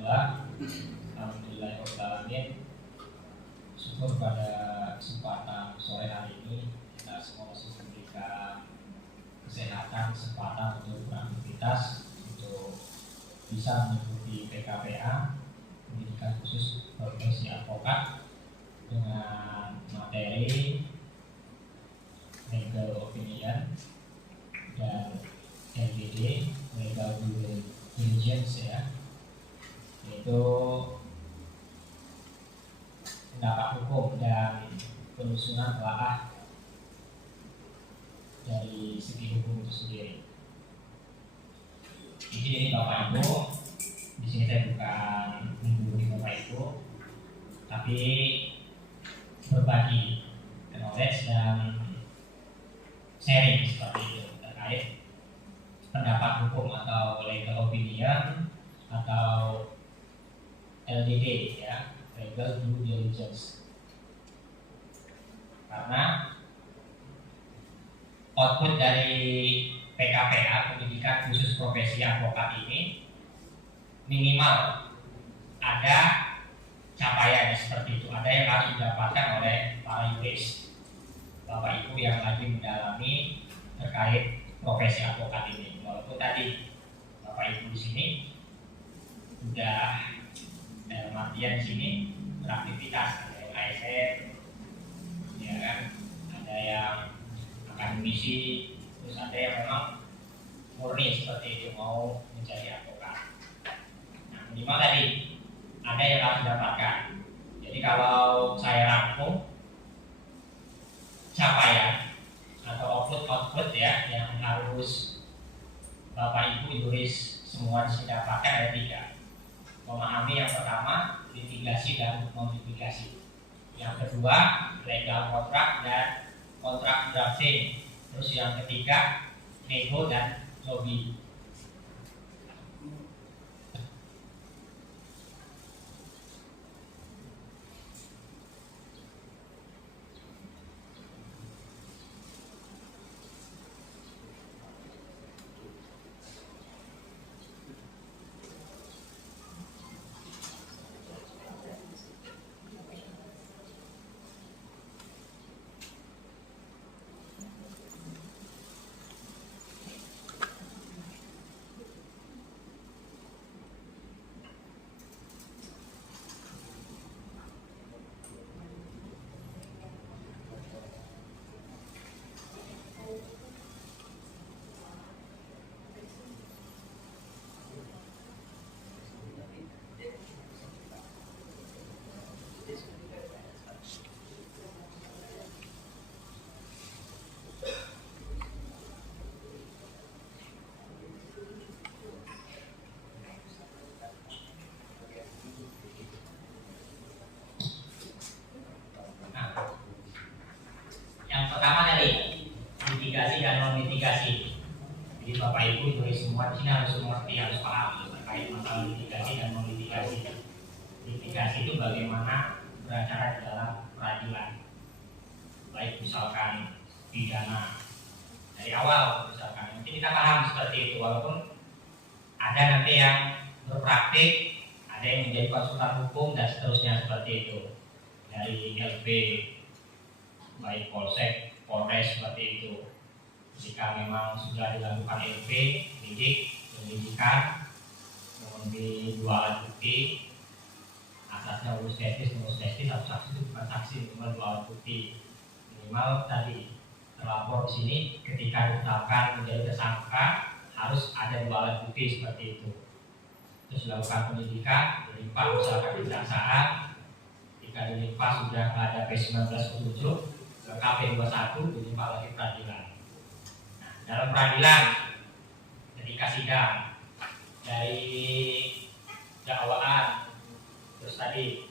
Alhamdulillahirobbilalamin. Syukur pada kesempatan sore hari ini kita semua masih diberikan kesehatan, kesempatan untuk beraktivitas, untuk bisa mengikuti PKPA, pendidikan khusus profesi advokat, dengan materi legal opinion dan LGD, legal due diligence, yaitu pendapat hukum dan penyusunan telaah dari segi hukum itu sendiri. Jadi ini Bapak Ibu, di sini saya bukan menggurui Bapak Ibu, tapi berbagi knowledge dan sharing seperti itu terkait pendapat hukum atau legal opinion atau LDD, legal due diligence. Karena output dari PKPA, pendidikan khusus profesi advokat ini, minimal ada capaiannya seperti itu, ada yang harus didapatkan oleh para yuris, Bapak Ibu yang lagi mendalami terkait profesi advokat ini. Walaupun tadi Bapak Ibu di sini sudah dalam artian di sini beraktivitas, ada yang ASN, ya kan, ada yang akademisi, terus ada yang memang murni seperti itu mau menjadi advokat. Nah, minimal tadi ada yang harus didapatkan. Jadi kalau saya rangkum capaian atau output yang harus Bapak Ibu yuris semua didapatkan ada 3. Memahami yang pertama, litigasi dan non-litigasi. Yang kedua, legal kontrak dan kontrak drafting. Terus yang ketiga, nego dan lobby. Pertama tadi, litigasi dan non-litigasi. Jadi Bapak Ibu yuris semua di sini harus mengerti, harus paham terkait masalah litigasi dan non-litigasi. Litigasi itu bagaimana beracara di dalam peradilan, baik misalkan pidana dari awal, misalkan nanti kita paham seperti itu, walaupun ada nanti yang berpraktik, ada yang menjadi konsultan hukum dan seterusnya seperti itu, dari LP, baik polsek, polres seperti itu. Jika memang sudah dilakukan LP, penyidikan, memenuhi 2 alat bukti, asasnya urus testis, satu saksi itu bukan saksi, minimal 2 alat bukti. Minimal tadi terlapor di sini ketika ditetapkan menjadi tersangka harus ada 2 alat bukti seperti itu. Terus dilakukan penyidikan, dilimpah misalkan kejaksaan, jika dilimpah sudah ada P1907 ke KP21 dilimpah lagi peradilan. Nah, dalam peradilan ketika sidang dari dakwaan, terus tadi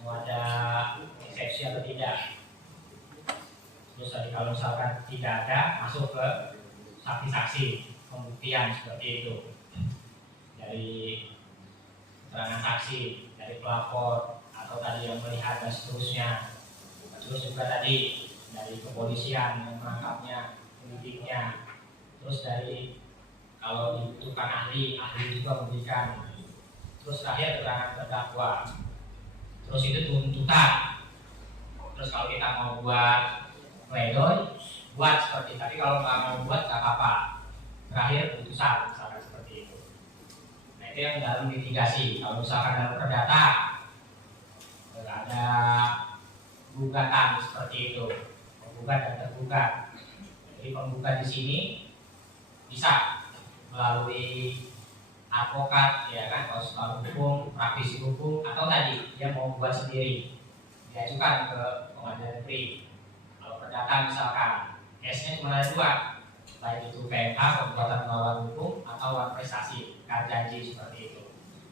mau ada eksepsi atau tidak, terus tadi kalau misalkan tidak ada masuk ke saksi-saksi pembuktian seperti itu, dari keterangan saksi, dari pelapor atau tadi yang melihat dan seterusnya. Terus juga tadi dari kepolisian yang menangkapnya, penyidiknya. Terus dari kalau dibutuhkan ahli juga memberikan. terus terakhir keterangan terdakwa, terus itu tuntutan. Terus kalau kita mau buat pledoi, buat seperti tadi. Kalau nggak mau buat nggak apa-apa. Terakhir putusan, misalkan seperti itu. Nah itu yang dalam litigasi. Kalau misalkan dalam perdata ada gugatan seperti itu, penggugat dan tergugat. Jadi penggugat di sini bisa melalui advokat, ya kan, konsultan hukum, praktisi hukum, atau tadi dia mau buat sendiri, diajukan ke pengadilan negeri. Kalau perdata misalkan case-nya cuma ada dua, baik itu PMH, perbuatan melawan hukum, atau wan prestasi, ikat janji seperti itu,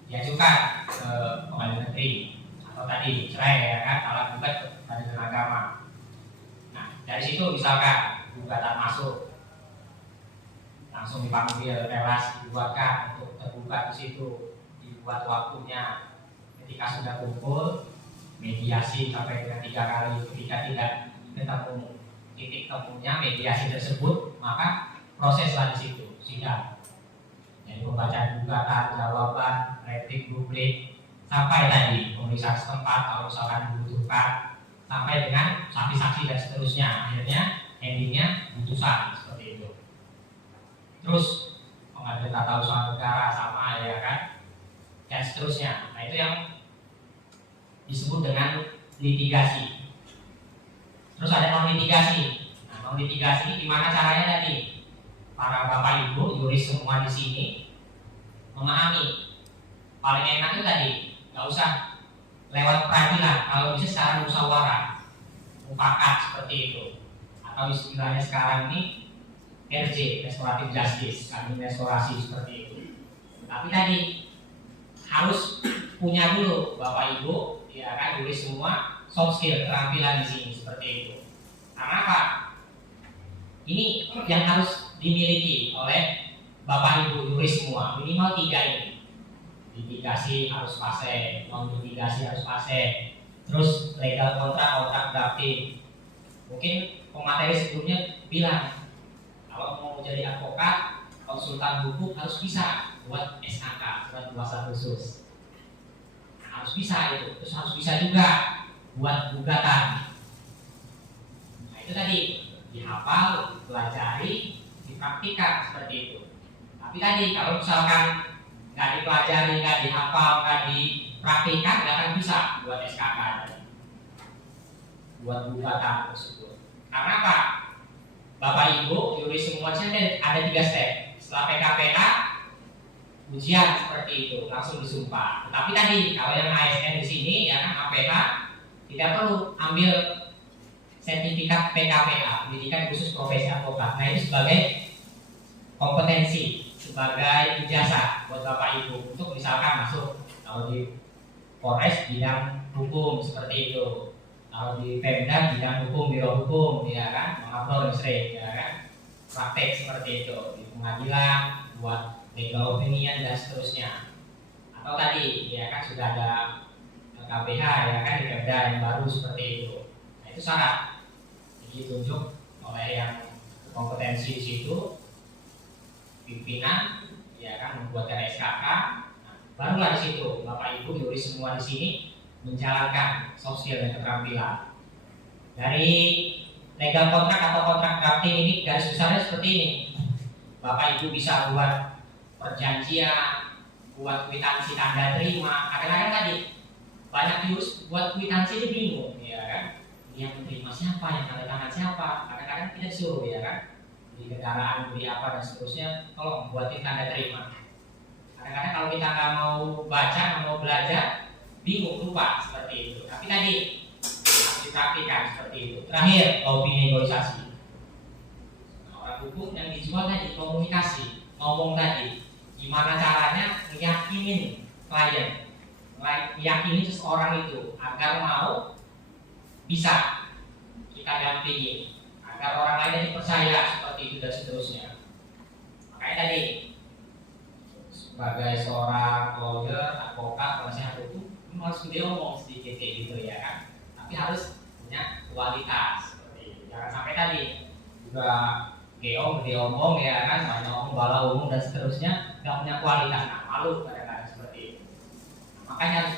diajukan ke pengadilan negeri. Atau tadi cerai, ya kan, kalau gugat ke pengadilan agama. Nah dari situ misalkan gugatan masuk, langsung dipanggil teras, dibuatkan untuk terbuka di situ, dibuat waktunya. Ketika sudah kumpul, mediasi sampai dengan 3 kali. Ketika tidak ketemu titik temunya mediasi tersebut, maka proseslah di situ sidang. Jadi pembacaan gugatan, jawaban, replik, publik, sampai tadi pemeriksaan setempat kalau misalkan dibutuhkan, sampai dengan saksi-saksi dan seterusnya. Akhirnya endingnya putusan seperti itu. Terus pengadilan tata usaha negara sama, ya kan, dan seterusnya. Nah itu yang disebut dengan litigasi. Terus ada non litigasi. Nah non litigasi ini gimana caranya tadi? Para bapak ibu yuris semua di sini memahami. Paling enak itu tadi, nggak usah lewat peradilan, kalau bisa secara musyawarah, mufakat seperti itu. Atau istilahnya sekarang ini RJ, restoratif justice, kami restorasi seperti itu. Tapi tadi harus punya dulu bapak ibu, ya kan, yuris semua soft skill, keterampilan di sini seperti itu. Karena apa? Ini yang harus dimiliki oleh bapak ibu yuris semua, minimal 3 ini. Litigasi harus fase, non litigasi harus fase, terus legal kontrak drafting. Mungkin pemateri sebelumnya bilang kalau mau jadi advokat, konsultan hukum harus bisa buat SKK, surat kuasa khusus. Harus bisa itu, terus harus bisa juga buat gugatan. Nah itu tadi dihafal, pelajari, dipraktikan seperti itu. Tapi tadi kalau misalkan nggak dipelajari, nggak dihafal, nggak dipraktikan, nggak akan bisa buat SKK tadi, buat gugatan tersebut. Karena apa? Bapak Ibu yuris semuanya ada 3 step. Setelah PKPA, ujian seperti itu, langsung disumpah. Tapi tadi kalau yang ASN di sini, ya kan, APH, tidak perlu ambil sertifikat PKPA, pendidikan khusus profesi advokat. Nah ini sebagai kompetensi, sebagai ijazah buat bapak ibu untuk misalkan masuk kalau di Polres bidang hukum seperti itu, kalau di Pemda bidang hukum, biro hukum, ya kan, mengupload sering, ya kan, praktek seperti itu di pengadilan, buat legal opinion dan seterusnya. Atau tadi, ya kan, sudah ada KPH, ya kan, di Pemda yang baru seperti itu. Nah itu syarat ditunjuk oleh yang kompetensi di situ, pimpinan, ya kan, membuatkan SKK. Nah, barulah di situ bapak ibu yuris semua di sini menjalankan sosial dan keterampilan. Dari legal kontrak atau kontrak drafting ini garis besarnya seperti ini. Bapak ibu bisa buat perjanjian, buat kwitansi tanda terima. Kadang-kadang tadi banyak diurus buat kwitansi itu bingung, ya kan? Yang menerima siapa, yang tanda tangan siapa? Kadang-kadang tidak disuruh, ya kan? Di kendaraan, beli apa dan seterusnya, tolong buatin tanda terima. Kadang-kadang kalau kita nggak mau baca, nggak mau belajar, bingung, lupa seperti itu. Tapi tadi harus dipraktikan seperti itu. Terakhir, lobby negosiasi. Nah, orang hukum yang dijual tadi komunikasi, ngomong tadi, gimana caranya meyakinin klien, meyakinin seseorang itu agar mau bisa kita dampingi, agar orang lain dipercaya seperti itu dan seterusnya. Makanya tadi sebagai seorang lawyer, advokat, penasihat hukum harus diomong sedikit kayak gitu, ya kan. Tapi harus punya kualitas seperti itu. Jangan sampai tadi juga geong diomong, ya kan, banyak omong bala umum dan seterusnya, nggak punya kualitas. Nah, malu kadang-kadang seperti itu. Makanya harus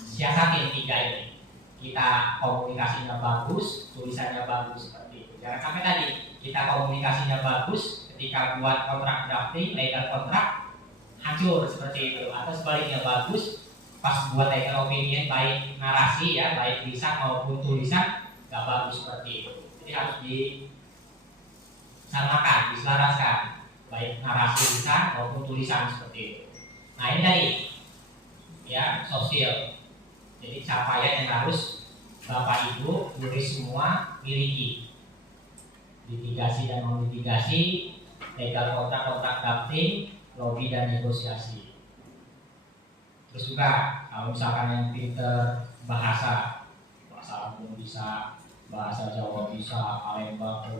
siasatin 3 ini. Kita komunikasinya bagus, tulisannya bagus seperti itu. Jangan sampai tadi kita komunikasinya bagus, ketika buat kontrak drafting, legal kontrak hancur seperti itu. Atau sebaliknya bagus, pas buat legal opinion baik narasi ya, baik lisan maupun tulisan nggak bagus seperti itu. Jadi harus disamakan, diselaraskan, baik narasi lisan maupun tulisan seperti itu. Nah ini tadi ya sosial. Jadi capaian yang harus Bapak Ibu tulis semua miliki. Litigasi dan non litigasi, legal kontrak drafting, lobby dan negosiasi. Terus juga kalau misalkan yang pinter bahasa Lampung bisa, bahasa Jawa bisa, Palembang,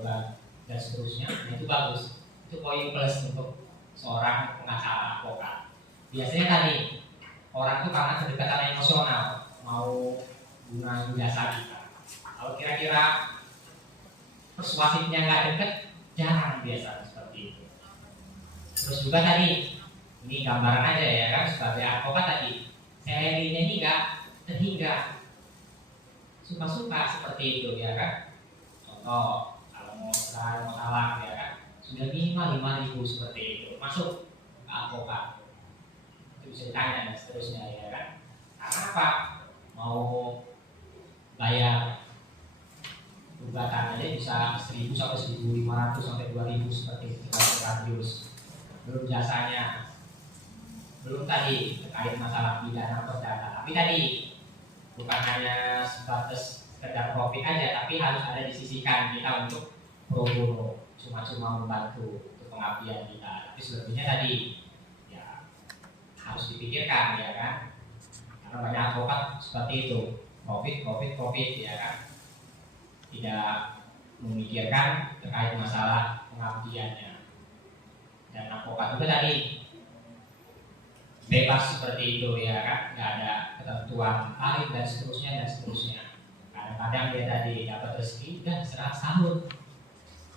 dan seterusnya, itu bagus. Itu poin plus untuk seorang pengacara advokat. Biasanya tadi orang itu karena kedekatan emosional mau gunain jasa kita. Kalau kira-kira persuasifnya nggak deket, jarang biasa seperti itu. Terus juga tadi ini gambaran aja ya kan, sebagai advokat tadi salary-nya ini nggak suka-suka seperti itu ya kan. Contoh kalau mau salah ya kan, sudah minimal 5.000 seperti itu masuk ke advokat. Bisa ditanya dan seterusnya ya kan. Karena apa? Mau bayar gugatan aja bisa 1.000 sampai 1.500 sampai 2.000 seperti itu radius. Belum jasanya, belum tadi terkait masalah pidana perdata. Tapi tadi bukan hanya sebatas sekedar profit aja, tapi harus ada disisihkan kita untuk pro bono, cuma-cuma membantu untuk pengabdian kita. Tapi selebihnya tadi harus dipikirkan ya kan, karena banyak advokat seperti itu, profit ya kan, tidak memikirkan terkait masalah pengabdiannya. Dan advokat juga tadi bebas seperti itu ya kan, nggak ada ketentuan tarif dan seterusnya. Kadang-kadang dia tadi dapat rezeki dan serah sahur,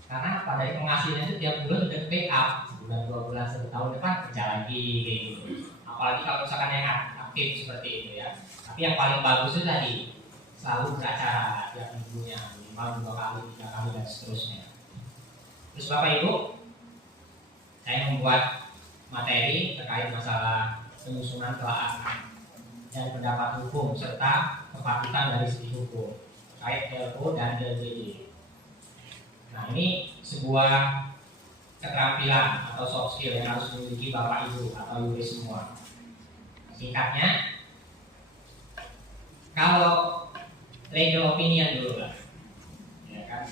karena pada penghasilan itu tiap bulan udah backup, sebulan 2 bulan 1 tahun depan kerja lagi kayak gitu. Apalagi kalau misalkan yang aktif seperti itu ya. Tapi yang paling bagus itu tadi selalu beracara tiap minggunya minimal 2 kali, 3 kali dan seterusnya. Terus Bapak Ibu, saya membuat materi terkait masalah penyusunan telaah dan pendapat hukum serta kepatutan dari segi hukum terkait LO dan LJD. Nah ini sebuah keterampilan atau soft skill yang harus dimiliki Bapak Ibu atau yuris semua. Singkatnya, kalau legal opinion dulu lah, ya kan,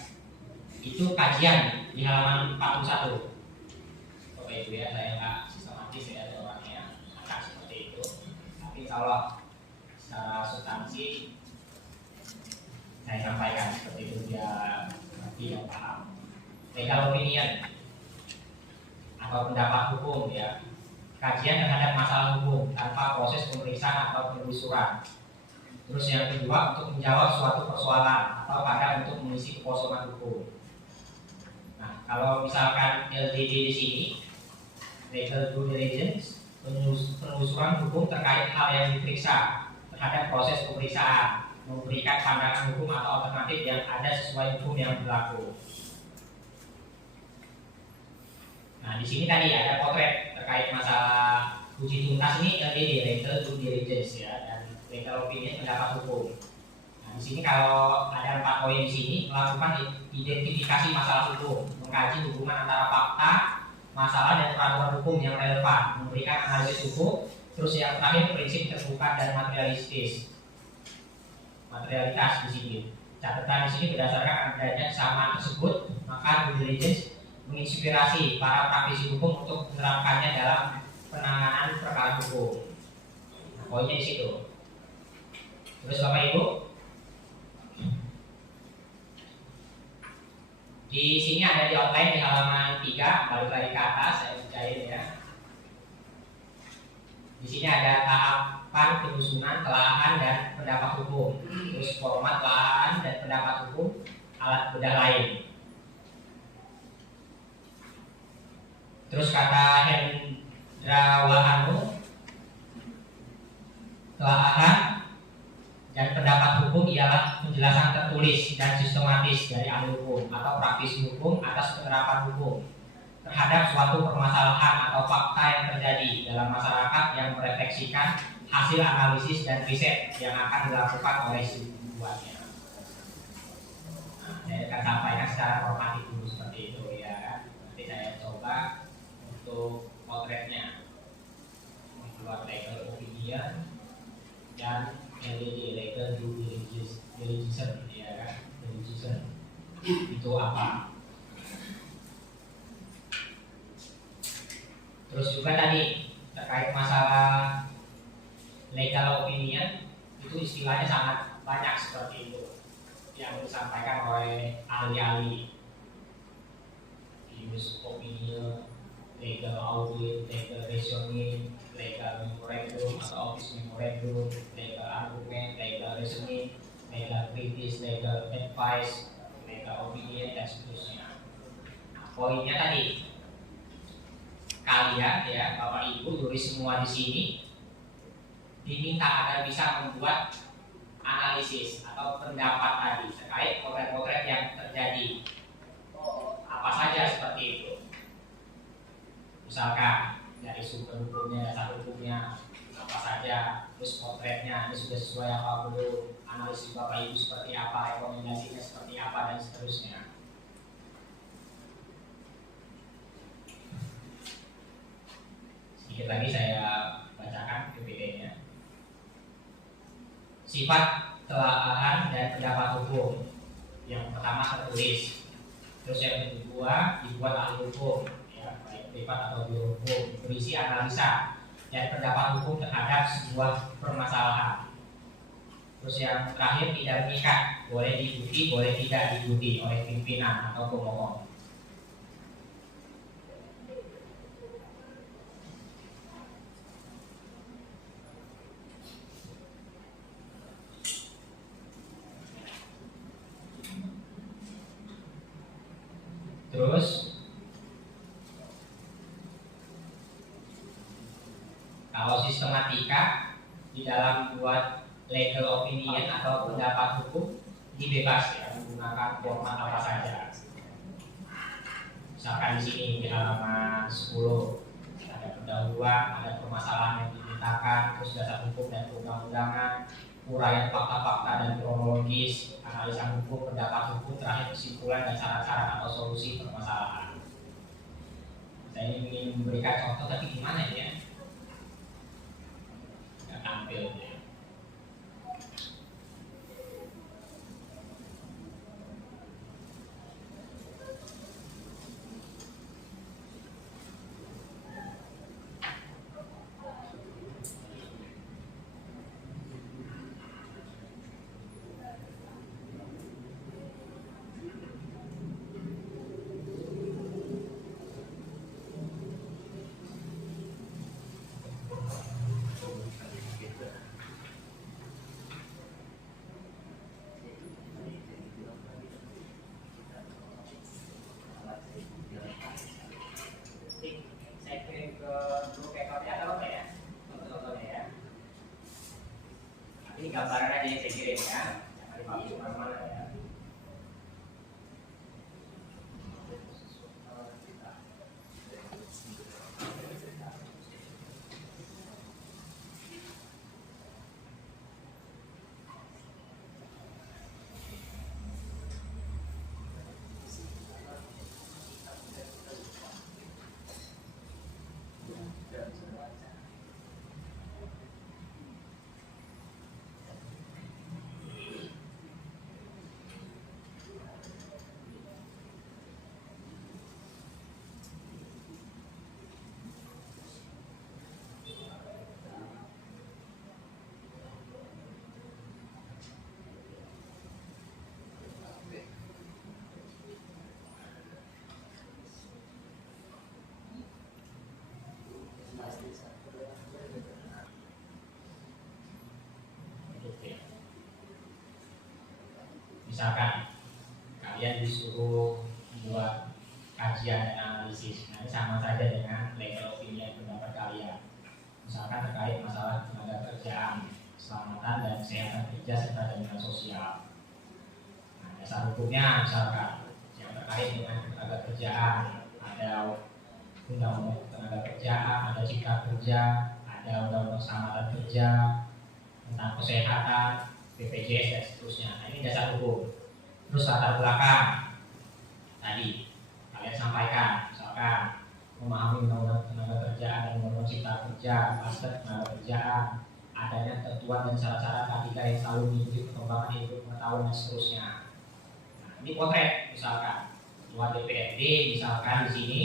itu kajian di halaman 41. Bapak Ibu ya, saya nggak sistematis ya ada orangnya akan seperti itu. Tapi kalau secara substansi saya sampaikan seperti itu biar ngerti dan paham. Legal opinion atau pendapat hukum ya, kajian terhadap masalah hukum tanpa proses pemeriksaan atau penelusuran. Terus yang kedua, untuk menjawab suatu persoalan atau kadang untuk mengisi kekosongan hukum. Nah, kalau misalkan LDD di sini, legal due diligence, penelusuran hukum terkait hal yang diperiksa terhadap proses pemeriksaan, memberikan pandangan hukum atau alternatif yang ada sesuai hukum yang berlaku. Nah, di sini tadi ada potret terkait masalah uji tuntas ini LDD, legal due diligence ya, dan legal opinion pendapat hukum. Nah, di sini kalau ada 4 poin di sini, melakukan identifikasi masalah hukum, mengkaji hubungan antara fakta, masalah dan peraturan hukum yang relevan, memberikan analisis hukum, terus yang terakhir prinsip terbuka dan materialitas di sini. Catatan di sini berdasarkan adanya kesamaan tersebut, maka due diligence menginspirasi para praktisi hukum untuk menerapkannya dalam penanganan perkara hukum. Nah, poinnya di situ. Terus Bapak Ibu, di sini ada di outline di halaman 3, balik lagi ke atas, saya bacain ya. Di sini ada tahapan penyusunan telahan dan pendapat hukum, terus format telahan dan pendapat hukum, alat bedah lain. Terus kata Hendra Wahanu, Telaahan dan pendapat hukum ialah penjelasan tertulis dan sistematis dari ahli hukum atau praktisi hukum atas penerapan hukum terhadap suatu permasalahan atau fakta yang terjadi dalam masyarakat yang merefleksikan hasil analisis dan riset yang akan dilakukan oleh si pembuatnya. Nah, saya akan sampaikan secara normatif dulu seperti itu ya. Nanti saya coba untuk potretnya membuat legal opinion dan LDD, legal due diligence ya kan, diligence itu apa? Terus juga tadi terkait masalah legal opinion itu istilahnya sangat banyak seperti itu yang disampaikan oleh ahli-ahli, use opinion, legal audit, legal reasoning, legal memorandum atau office memorandum, legal argument, legal reasoning, legal kritis, legal advice, legal opinion dan seterusnya. Nah, poinnya tadi kalian ya Bapak Ibu tulis semua di sini diminta agar bisa membuat analisis atau pendapat tadi terkait potret-potret yang terjadi. Apa saja seperti itu. Misalkan dari sumber hukumnya, dasar hukumnya apa saja, terus potretnya ini sudah sesuai apa belum, analisis Bapak Ibu seperti apa, rekomendasinya seperti apa dan seterusnya. Sedikit lagi saya bacakan PPT-nya. Sifat telaahan dan pendapat hukum. Yang pertama tertulis, terus yang kedua dibuat ahli hukum, ya, baik privat atau biro hukum, berisi analisa dan pendapat hukum terhadap sebuah permasalahan. Terus yang terakhir tidak mengikat, boleh diikuti, boleh tidak diikuti oleh pimpinan atau pemohon. Terus kalau sistematika di dalam buat legal opinion atau pendapat hukum ini bebas ya, menggunakan format apa saja. Misalkan di sini di halaman 10 ada pendahuluan, ada permasalahan yang dimintakan, terus dasar hukum dan perundang-undangan, uraian fakta-fakta dan kronologis, analisa hukum, pendapat hukum, terakhir kesimpulan dan syarat-syarat atau solusi permasalahan. Saya ingin memberikan contoh tapi gimana ya? Nggak tampil ya. Ini gambaran aja yang saya kirim ya, jangan dipakai kemana-mana ya. Misalkan kalian disuruh buat kajian dan analisis, nah ini sama saja dengan legal opinion pendapat kalian. Misalkan terkait masalah tenaga kerjaan, kerja serta jaminan sosial. Nah, dasar hukumnya misalkan yang terkait dengan tenaga kerjaan, ada undang-undang tenaga kerjaan, ada cipta kerja, ada undang-undang keselamatan kerja, tentang kesehatan, BPJS dan seterusnya. Nah, ini dasar hukum. Terus latar belakang tadi kalian sampaikan, misalkan memahami undang-undang tenaga kerjaan dan undang-undang cipta kerja, aspek tenaga kerjaan, adanya ketentuan dan syarat-syarat K3 yang selalu mengikuti perkembangan ilmu pengetahuan dan seterusnya. Nah, ini potret misalkan ketua DPRD misalkan di sini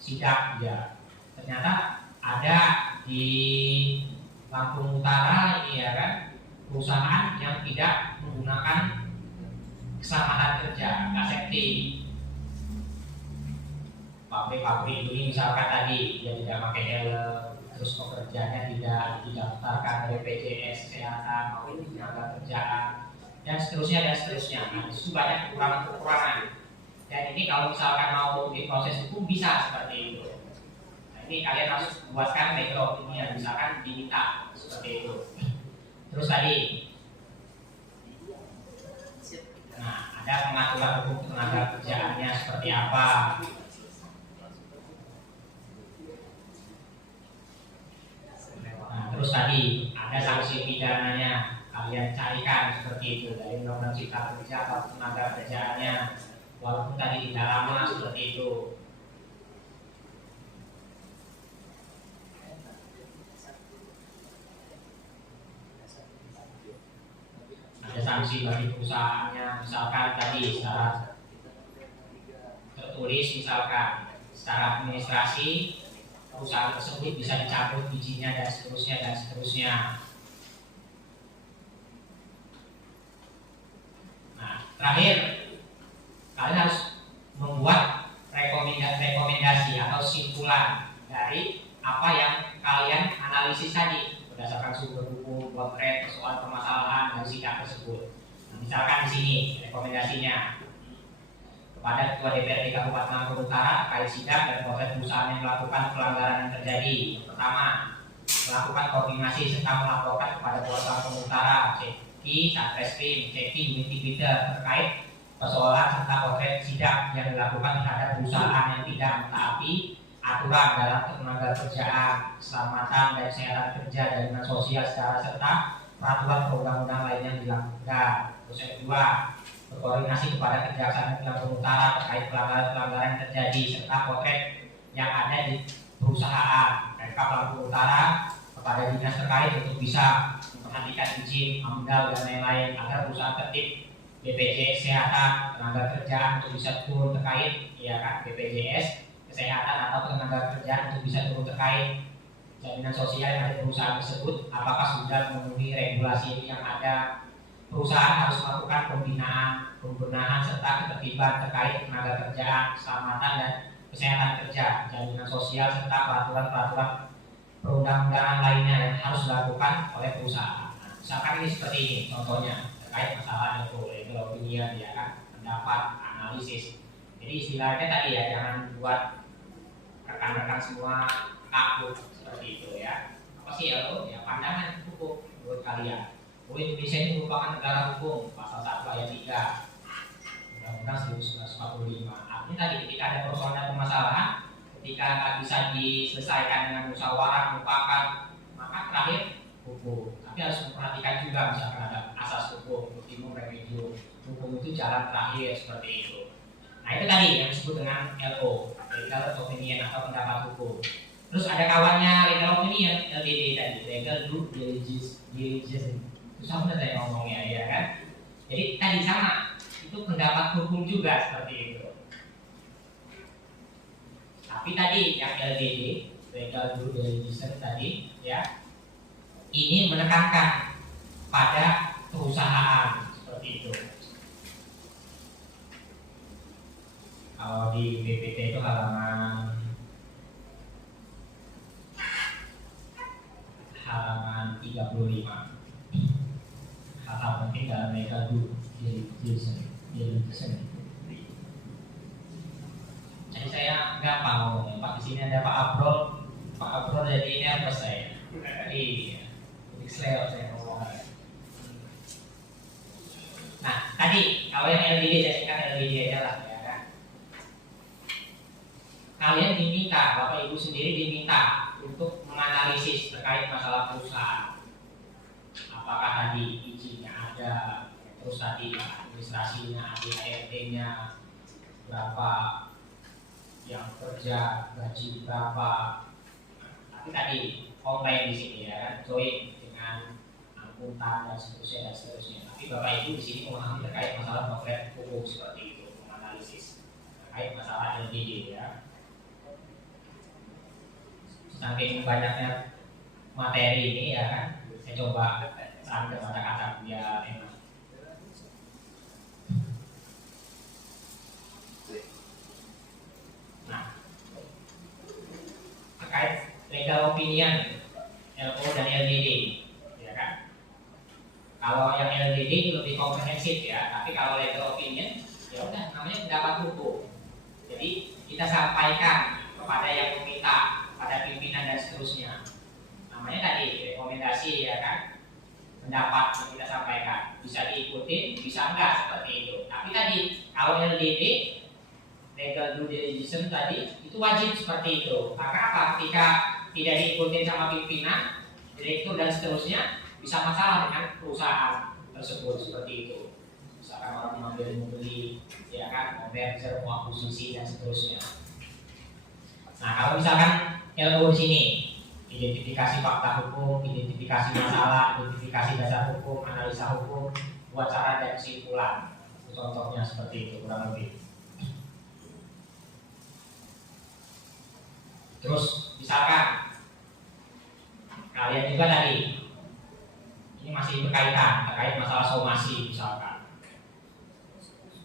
sidak ya, ternyata ada di Lampung Utara ini ya kan perusahaan yang tidak menggunakan keselamatan kerja, nggak safety. Pabrik-pabrik ini misalkan tadi dia tidak pakai helm, terus pekerjaannya tidak didaftarkan BPJS kesehatan maupun tenaga kerjaan dan seterusnya dan seterusnya. Nah, itu banyak kekurangan-kekurangan. Dan ini kalau misalkan mau diproses hukum bisa seperti itu. Nah, ini kalian harus buatkan background ini yang misalkan diminta seperti itu. Terus tadi, nah ada pengaturan hukum tenaga kerjaannya seperti apa. Nah, terus tadi ada sanksi pidananya, kalian carikan seperti itu dari undang-undang cipta kerja atau tenaga kerjaannya, walaupun tadi tidak lama seperti itu. Ada sanksi bagi perusahaannya, misalkan tadi secara tertulis, misalkan secara administrasi perusahaan tersebut bisa dicabut izinnya dan seterusnya dan seterusnya. Nah, terakhir kalian harus membuat rekomendasi atau simpulan dari apa yang kalian analisis tadi berdasarkan sumber hukum, potret, persoalan permasalahan dari sidang tersebut. Nah, misalkan di sini rekomendasinya kepada Ketua DPRD Kabupaten Lampung Utara terkait sidang dan potret perusahaan yang melakukan pelanggaran yang terjadi. Yang pertama, melakukan koordinasi serta melaporkan kepada Polres Lampung Utara, Ceki, Satreskrim, Ceki, Unit Bidang terkait persoalan serta potret sidang yang dilakukan terhadap perusahaan yang tidak mentaati aturan dalam tenaga kerjaan, keselamatan dan kesehatan kerja, jaminan sosial secara serta peraturan perundang-undangan lainnya yang dilanggar. Terus yang kedua, berkoordinasi kepada Kejaksaan Lampung Utara terkait pelanggaran-pelanggaran yang terjadi serta potret yang ada di perusahaan Pemkab Lampung Utara kepada dinas terkait untuk bisa memperhatikan izin, amdal dan lain-lain agar perusahaan tertib BPJS kesehatan, tenaga kerjaan untuk bisa turun terkait ya kan BPJS kesehatan atau tenaga kerjaan untuk bisa turun terkait jaminan sosial yang ada di perusahaan tersebut apakah sudah memenuhi regulasi yang ada. Perusahaan harus melakukan pembenahan serta ketertiban terkait tenaga kerjaan, keselamatan dan kesehatan kerja, jaminan sosial serta peraturan-peraturan perundang-undangan lainnya yang harus dilakukan oleh perusahaan. Nah, misalkan ini seperti ini contohnya terkait masalah legal opinion ya kan, pendapat, analisis. Jadi istilahnya tadi ya, jangan buat rekan-rekan semua takut seperti itu ya. Apa sih ya lo? Ya pandangan hukum menurut kalian. Indonesia ini merupakan negara hukum, pasal 1 ayat 3 Undang-Undang 1945. Artinya tadi ketika ada persoalan dan permasalahan, ketika nggak bisa diselesaikan dengan musyawarah mufakat, maka terakhir hukum. Tapi harus memperhatikan juga misalkan ada asas hukum, ultimum remedium, hukum itu jalan terakhir seperti itu. Nah itu tadi yang disebut dengan LO, legal opinion atau pendapat hukum. Terus ada kawannya legal opinion, LDD tadi, legal due diligence. Susah benar saya ngomongnya ya kan. Jadi tadi sama, itu pendapat hukum juga seperti itu. Tapi tadi yang LDD, legal due diligence tadi ya, ini menekankan pada perusahaan seperti itu. Kalau di PPT itu halaman 35. Hal penting dalam legal due diligence. Jadi saya gampang ngomongnya. Pak di sini ada Pak Abrol jadi ini apa saya? Iya, seleo saya ngomong. Nah, tadi kalau yang LDD, saya singkat LDD aja lah ya kan. Kalian diminta, Bapak Ibu sendiri diminta untuk menganalisis terkait masalah perusahaan. Apakah tadi izinnya ada, terus tadi administrasinya, ART-nya berapa, yang kerja gaji berapa. Tapi tadi komplain di sini ya kan, join dengan akuntan dan seterusnya. Tapi Bapak Ibu di sini memahami terkait masalah konkret hukum seperti itu, menganalisis terkait masalah LDD ya. Saking banyaknya materi ini ya kan, saya coba sambil kata-kata biar enak. Nah, terkait legal opinion LO dan LDD ya kan. Kalau yang LDD lebih komprehensif ya, tapi kalau legal opinion ya udah namanya pendapat hukum. Jadi kita sampaikan kepada yang meminta, pada pimpinan dan seterusnya. Namanya tadi rekomendasi ya kan, pendapat yang kita sampaikan bisa diikuti, bisa enggak seperti itu. Tapi tadi kalau LDD legal due diligence tadi itu wajib seperti itu. Karena apa? Ketika tidak diikuti sama pimpinan, direktur dan seterusnya, bisa masalah dengan perusahaan tersebut seperti itu. Misalkan orang membeli, ya kan, merger, akuisisi dan seterusnya. Nah, kalau misalkan LO di sini identifikasi fakta hukum, identifikasi masalah, identifikasi dasar hukum, analisa hukum, buat cara dan kesimpulan. Contohnya seperti itu kurang lebih. Terus misalkan kalian juga tadi ini masih berkaitan terkait masalah somasi misalkan.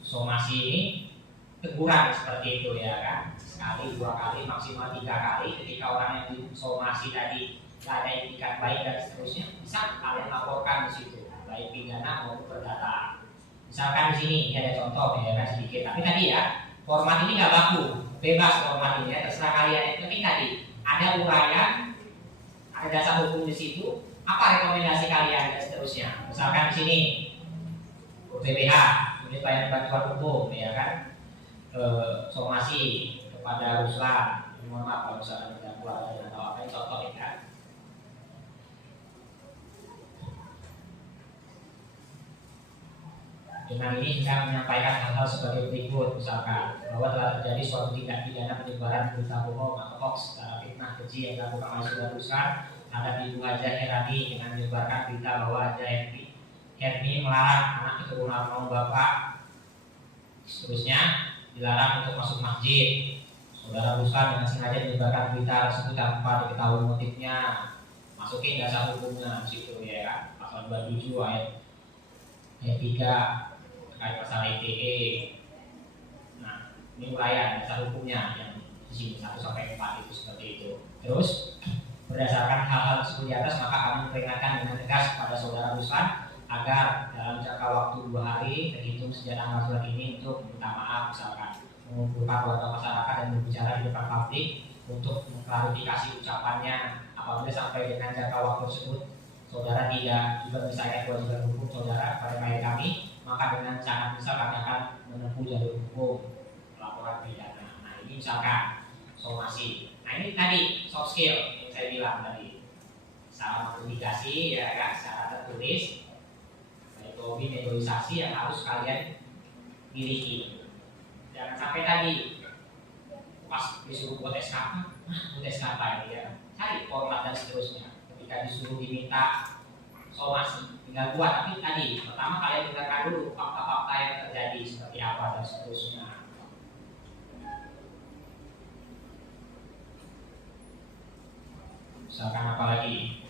Somasi ini teguran seperti itu ya kan, sekali, dua kali, maksimal 3 kali. Ketika orang yang disomasi tadi tidak ada etikat baik dan seterusnya, bisa kalian laporkan di situ, baik pidana maupun perdata. Misalkan di sini ini ada contoh ya kan sedikit, tapi tadi ya format ini nggak baku, bebas format ini ya, terserah kalian. Tapi tadi ada uraian, ada dasar hukum di situ, apa rekomendasi kalian dan seterusnya. Misalkan di sini UPBH, unit pelayanan bantuan hukum ya kan, somasi kepada Ruslan, mohon maaf kalau misalkan tidak keluar atau apa, ini contoh ya kan. Dengan ini kita menyampaikan hal-hal sebagai berikut, misalkan bahwa telah terjadi suatu tindak pidana penyebaran berita bohong atau hoax secara fitnah keji yang dilakukan oleh saudara Ruslan terhadap Ibu Haja Herani dengan menyebarkan berita bahwa Haja Herni melarang anak keturunan almarhum bapak seterusnya dilarang untuk masuk masjid. Saudara Ruslan dengan sengaja menyebarkan berita tersebut tanpa diketahui motifnya. Masukin dasar hukumnya di situ ya kan, pasal 27 ayat 3 terkait masalah ITE. Nah, ini uraian dasar hukumnya yang di sini 1 sampai 4 itu seperti itu. Terus berdasarkan hal-hal tersebut di atas, maka kami memperingatkan dengan tegas kepada saudara Ruslan agar dalam jangka waktu 2 hari terhitung sejak tanggal surat ini untuk meminta maaf, misalkan mengumpulkan warga masyarakat dan berbicara di depan publik untuk mengklarifikasi ucapannya. Apabila sampai dengan jangka waktu tersebut saudara tidak juga menyelesaikan kewajiban hukum saudara pada klien kami, maka dengan sangat bisa kami akan menempuh jalur hukum laporan pidana. Nah, ini misalkan somasi. Nah, ini tadi soft skill yang saya bilang tadi, cara komunikasi ya kan, secara tertulis, metode metodisasi yang harus kalian miliki. Jangan sampai tadi pas disuruh buat SKP, buat SKP ini ya, cari format dan seterusnya. Ketika disuruh diminta somasi, tinggal buat. Tapi tadi pertama kalian dengarkan dulu fakta-fakta yang terjadi seperti apa dan seterusnya. Misalkan apa lagi?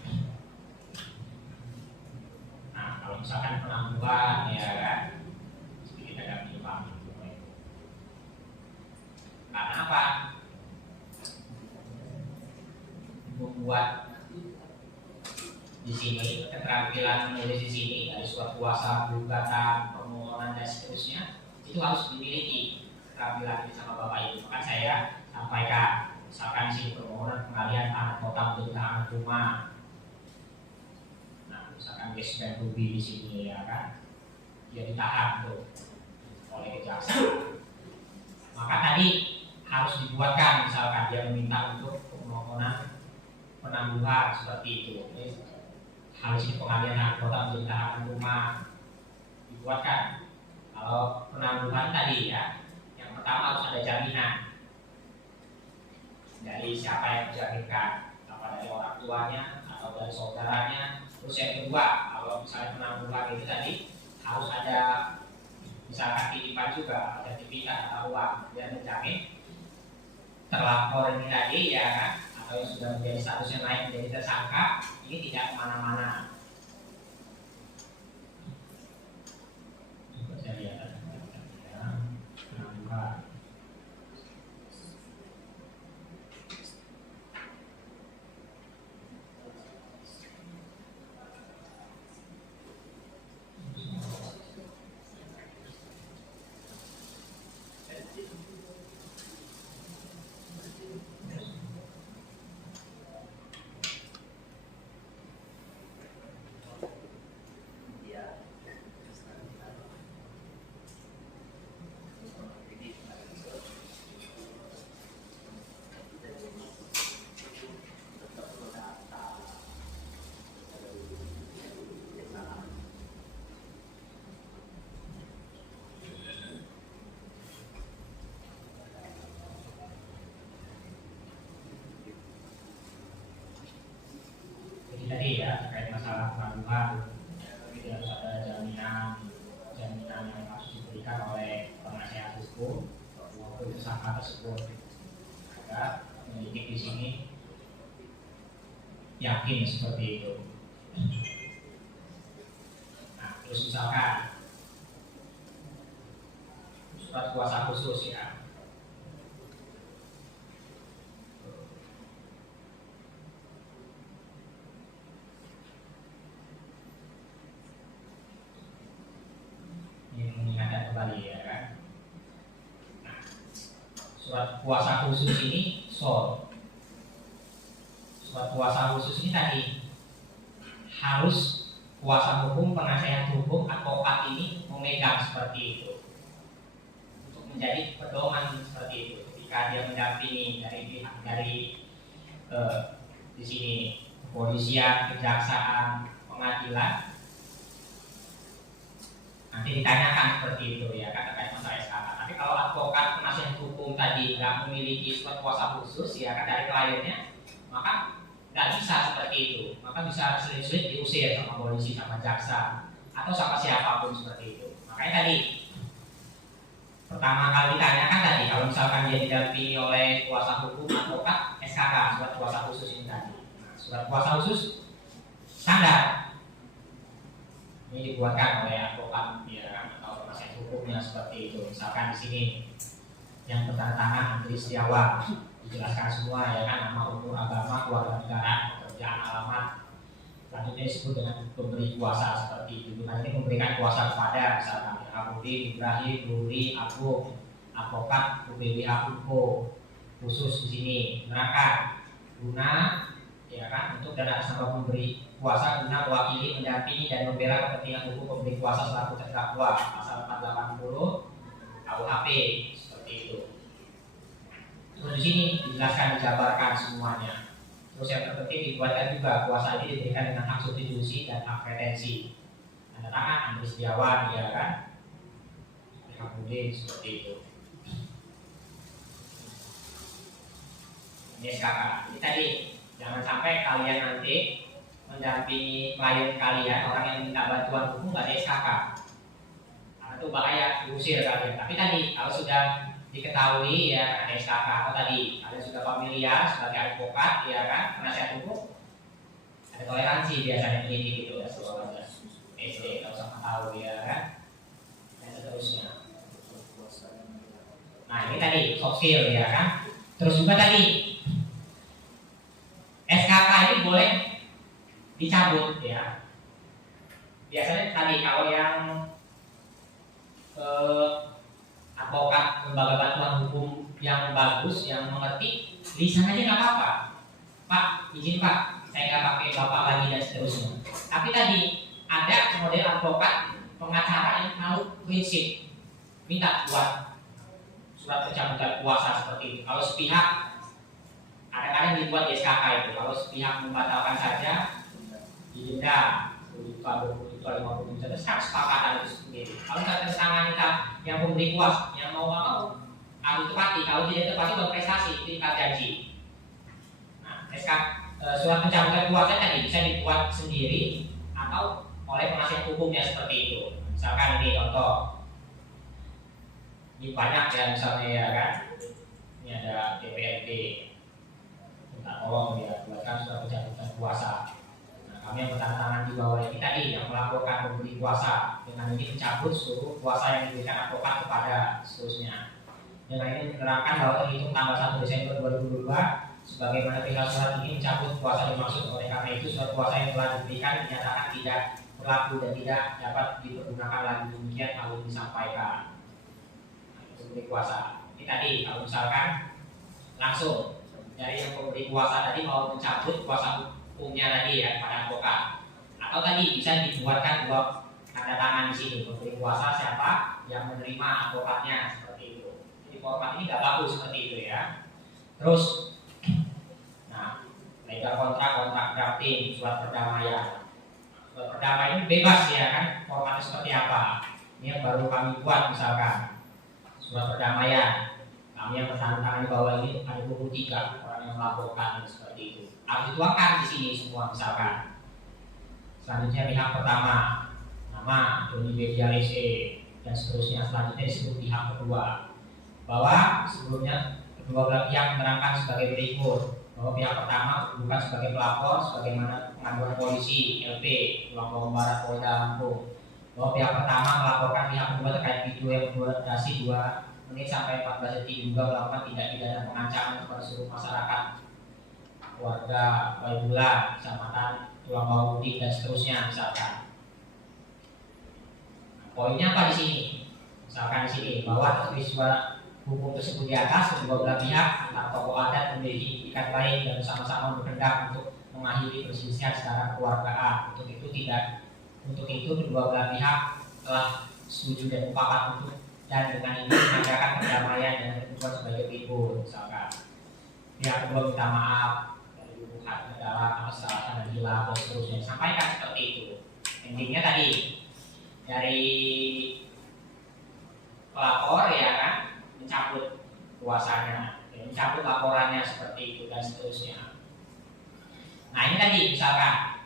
Nah, kalau misalkan penangguhan ya kan, sedikit agak menyimpang. Karena apa? Membuat di sini keterampilan menulis di sini dari surat kuasa, gugatan, permohonan dan seterusnya itu harus dimiliki keterampilan ini sama Bapak Ibu. Maka saya sampaikan, misalkan di sini permohonan pengalihan tanah kota menjadi tahanan rumah. Nah, misalkan basement ruby di sini ya kan, dia ditahan tuh oleh kejaksaan. Maka tadi harus dibuatkan, misalkan dia meminta untuk permohonan penangguhan seperti itu. Harus di pengadilan kota menjadi tahanan rumah dibuatkan. Kalau penangguhan tadi ya, yang pertama harus ada jaminan dari siapa yang menjaminkan, apa dari orang tuanya atau dari saudaranya. Terus yang kedua, kalau misalnya penangguhan itu tadi harus ada misalkan titipan juga, ada titipan atau uang yang menjamin terlapor ini tadi ya kan, atau yang sudah menjadi statusnya naik menjadi tersangka ini tidak kemana-mana. Coba saya lihat ya, penangguhan. Tadi ya terkait masalah penangguhan, jadi harus ada jaminan yang harus diberikan oleh penasihat hukum maupun tersangka tersebut agar penyidik di sini yakin seperti itu. Nah, terus misalkan surat kuasa khusus ya. Mengingatkan kembali ya kan. Nah, surat kuasa khusus ini surat kuasa khusus ini tadi harus kuasa hukum, penasihat hukum, advokat ini memegang seperti itu untuk menjadi pedoman seperti itu ketika dia mendampingi dari di sini kepolisian, kejaksaan, pengadilan. Nanti ditanyakan seperti itu ya kan terkait masalah SKK. Tapi kalau advokat penasihat hukum tadi nggak memiliki surat kuasa khusus ya kan dari kliennya, maka nggak bisa seperti itu. Maka bisa sulit-sulit diusir sama polisi, sama jaksa, atau sama siapapun seperti itu. Makanya tadi pertama kali ditanyakan tadi kalau misalkan dia didampingi oleh kuasa hukum advokat SKK, surat kuasa khusus ini tadi. Nah, surat kuasa khusus standar. Ini dibuatkan oleh advokat ya atau penasihat hukumnya seperti itu. Misalkan di sini yang bertantangan Andri Setiawan dijelaskan semua ya kan, nama, umur, agama, keluarga negaraan, pekerjaan, alamat. Selanjutnya disebut dengan pemberi kuasa seperti itu. Nah, ini memberikan kuasa kepada misalkan Abudi, Ibrahim, Luri, Agung, advokat UBBA Hukum khusus di sini menerangkan guna ya kan untuk dan atas nama pemberi kuasa guna mewakili, mendampingi dan membela kepentingan hukum pemberi kuasa selaku terdakwa pasal 480 KUHP seperti itu. Terus di sini dijelaskan, dijabarkan semuanya. Terus yang terpenting dibuatkan juga kuasa ini diberikan dengan hak substitusi dan hak retensi. Tanda tangan Andri Setiawan ya kan, Hamudin seperti itu. Ini SKK. Ini tadi jangan sampai kalian nanti mendampingi klien kalian, orang yang minta bantuan hukum nggak ada SKK, karena itu bahaya, diusir kalian. Tapi tadi kalau sudah diketahui ya ada SKK, atau tadi kalian sudah familiar sebagai advokat ya kan, penasihat hukum, ada toleransi biasanya penyidik itu ya, selalu ada SD kalau sama tahu ya kan, dan seterusnya. Nah ini tadi soft skill ya kan. Terus juga tadi SKK ini boleh dicabut ya. Biasanya tadi kalau yang advokat lembaga bantuan hukum yang bagus, yang mengerti, lisan aja nggak apa-apa. Pak, izin Pak, saya nggak pakai bapak lagi dan seterusnya. Tapi tadi ada model advokat pengacara yang tahu prinsip minta buat surat pencabutan kuasa seperti itu. Kalau sepihak kadang-kadang dibuat di SKK itu, kalau sepihak membatalkan saja didenda 10 juta, 20 juta, 50 juta, itu kesepakatan itu sendiri. Kalau tangan kita yang pemberi kuasa yang mau harus tepati, kalau tidak tepati berprestasi itu ikat janji. Nah, surat pencabutan kuasa tadi bisa dibuat sendiri atau oleh penasihat hukumnya seperti itu. Misalkan ini contoh, ini banyak ya misalnya ya kan, ini ada DPRD minta tolong ya buatkan surat pencabutan kuasa. Nah, kami yang bertangan di bawah ini tadi yang melaporkan pemberi kuasa dengan ini mencabut seluruh kuasa yang diberikan advokat kepada seterusnya. Dengan ini menerangkan bahwa terhitung tanggal 1 Desember 2022 sebagaimana perihal surat ini mencabut kuasa dimaksud. Oleh karena itu surat kuasa yang telah diberikan dinyatakan tidak berlaku dan tidak dapat dipergunakan lagi. Demikian hal ini disampaikan. Pemberi kuasa ini tadi kalau misalkan langsung dari yang pemberi kuasa tadi mau mencabut kuasa hukumnya tadi ya pada advokat, atau tadi bisa dibuatkan dua tanda tangan di sini pemberi kuasa siapa yang menerima advokatnya seperti itu. Jadi format ini nggak bagus seperti itu ya. Terus, nah legal kontrak drafting, surat perdamaian. Surat perdamaian ini bebas ya kan, formatnya seperti apa? Ini yang baru kami buat misalkan surat perdamaian. Kami yang bertangan di bawah ini ada 23 orang yang melaporkan seperti itu. Harus dituangkan di sini semua misalkan. Selanjutnya pihak pertama, nama Doni Media SE dan seterusnya. Selanjutnya disebut pihak kedua. Bahwa sebelumnya kedua belah pihak menerangkan sebagai berikut bahwa pihak pertama bukan sebagai pelapor sebagaimana pengaduan polisi LP Lampung Barat Polda Lampung. Bahwa pihak pertama melaporkan pihak kedua terkait video yang berdurasi 2 menit sampai 14 detik juga melakukan tindak pidana pengancaman kepada seluruh masyarakat, warga Waibula, kecamatan Tulang Bawang Putih dan seterusnya misalkan. Nah, poinnya apa di sini? Misalkan di sini bahwa peristiwa hukum tersebut di atas kedua belah pihak antara tokoh adat memiliki ikat baik dan bersama-sama berkehendak untuk mengakhiri perselisihan secara keluargaan. Untuk itu kedua belah pihak telah setuju dan mufakat untuk dan dengan ini mengadakan perdamaian dan ketentuan sebagai berikut. Misalkan pihak kedua minta maaf dari hubungan negara atas kesalahan dan hilang dan seterusnya. Sampaikan seperti itu. Intinya tadi dari pelapor ya kan mencabut kuasanya, mencabut laporannya seperti itu dan seterusnya. Nah ini tadi misalkan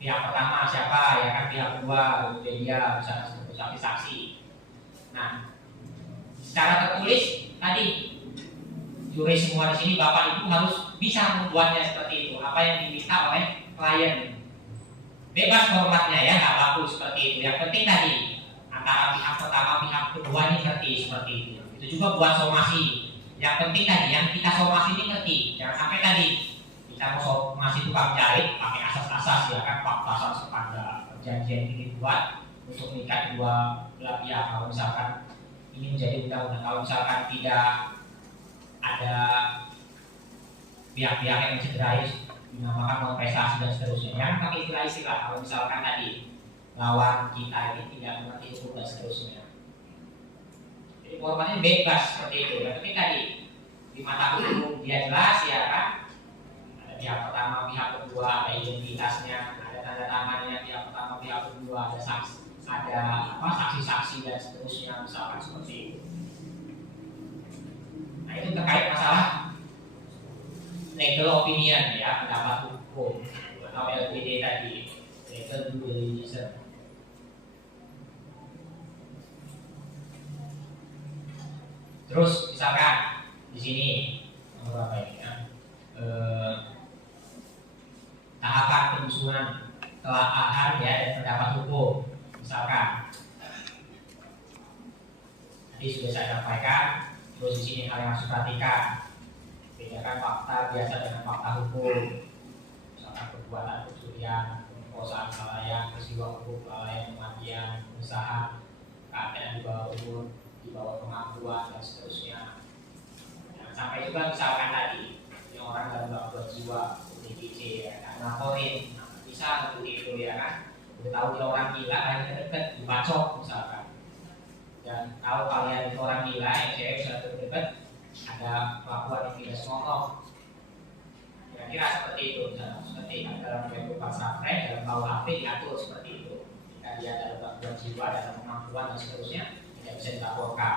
pihak pertama siapa ya kan, pihak kedua media misalkan seperti saksi-saksi. Nah, secara tertulis tadi juri semua di sini Bapak Ibu harus bisa membuatnya seperti itu. Apa yang diminta oleh klien. Bebas formatnya ya, nggak bagus seperti itu. Yang penting tadi antara pihak pertama pihak kedua ini ngerti seperti itu. Itu juga buat somasi. Yang penting tadi yang kita somasi ini ngerti. Jangan sampai tadi kita mau somasi tukang jahit pakai asas-asas ya kan, pasal sepanda perjanjian ini dibuat untuk mengikat dua belah pihak. Kalau misalkan ini menjadi undang-undang, kalau misalkan tidak ada pihak-pihak yang mencederai dinamakan non-prestasi dan seterusnya. Yang pakai istilah-istilah kalau misalkan tadi lawan kita ini tidak mengerti hukum dan seterusnya. Jadi formatnya bebas seperti itu. Tapi tadi di mata hukum dia jelas ya kan. Ada pihak pertama, pihak kedua, ada identitasnya, ada tanda tangannya pihak pertama, pihak kedua, ada saksi. Ada saksi-saksi dan seterusnya misalkan seperti itu. Nah itu terkait masalah legal opinion ya, pendapat hukum atau LPD tadi, legal due diligence. Terus misalkan di sini nomor apa ini ya? Tahapan penyusunan telaah ya dan pendapat hukum. Misalkan tadi sudah saya sampaikan, terus di sini hal yang harus perhatikan, bedakan fakta biasa dengan fakta hukum. Misalkan perbuatan pencurian, pemerkosaan kelalaian, peristiwa hukum kelalaian, kematian, pengusahaan, keadaan di bawah umur, di bawah pengakuan dan seterusnya. Jangan sampai juga misalkan tadi ini orang dalam gangguan jiwa, UTPC ya kan, laporin, bisa seperti itu ya kan. Udah tahu dia orang gila, kalian deket-deket dibacok misalkan. Dan kalau kalian itu orang gila, yang cewek sudah deket-deket, ada pelakuan yang tidak senonoh. Kira-kira seperti itu, misalnya seperti dalam kehidupan safre, dalam KUHP diatur seperti itu. Jika dia ada gangguan jiwa, ada kemampuan dan seterusnya, tidak bisa dilaporkan.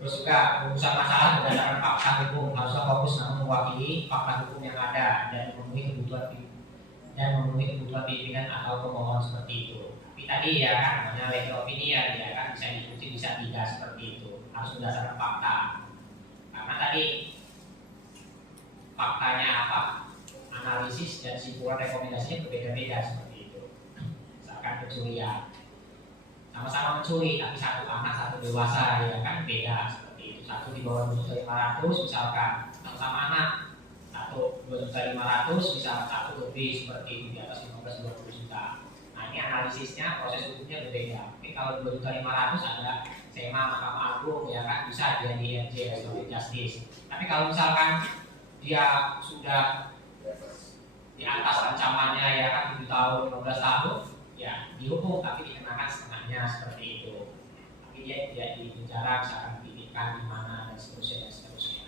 Terus juga urusan masalah berdasarkan fakta hukum haruslah fokus namun mewakili fakta hukum yang ada dan memenuhi kebutuhan pimpinan atau pemohon seperti itu. Tapi tadi ya kan namanya legal opinion ya kan bisa diikuti bisa tidak seperti itu, harus berdasarkan fakta. Karena tadi faktanya apa, analisis dan simpulan rekomendasinya berbeda-beda seperti itu. Misalkan pencurian, sama-sama mencuri tapi satu anak satu dewasa ya kan beda seperti itu. Satu di bawah 2.500.000 misalkan, sama-sama anak 2.500.000 misalkan satu lebih seperti itu di atas 15-20 juta. Nah ini analisisnya proses hukumnya berbeda. Tapi kalau 2.500.000 ada SEMA Mahkamah Agung ya kan bisa dia di RJ Restoratif Justice. Tapi kalau misalkan dia sudah di atas ancamannya ya kan 7 tahun 15 tahun ya dihukum tapi dikenakan setengahnya seperti itu. Tapi dia tidak di penjara misalkan pendidikan di mana dan seterusnya dan seterusnya.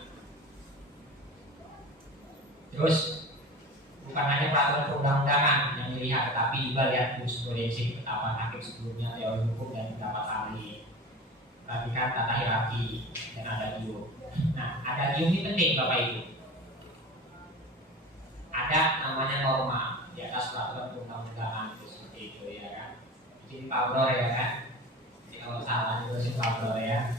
Terus bukan hanya peraturan perundang-undangan yang dilihat, tetapi juga lihat jurisprudensi ketetapan hakim sebelumnya, teori hukum dan pendapat ahli. Perhatikan tata hierarki dan adagium. Nah, adagium ini penting Bapak Ibu. Ada namanya norma di atas peraturan perundang-undangan seperti itu ya kan. Jadi Pablo ya kan. Jadi kalau salah itu si Pablo ya.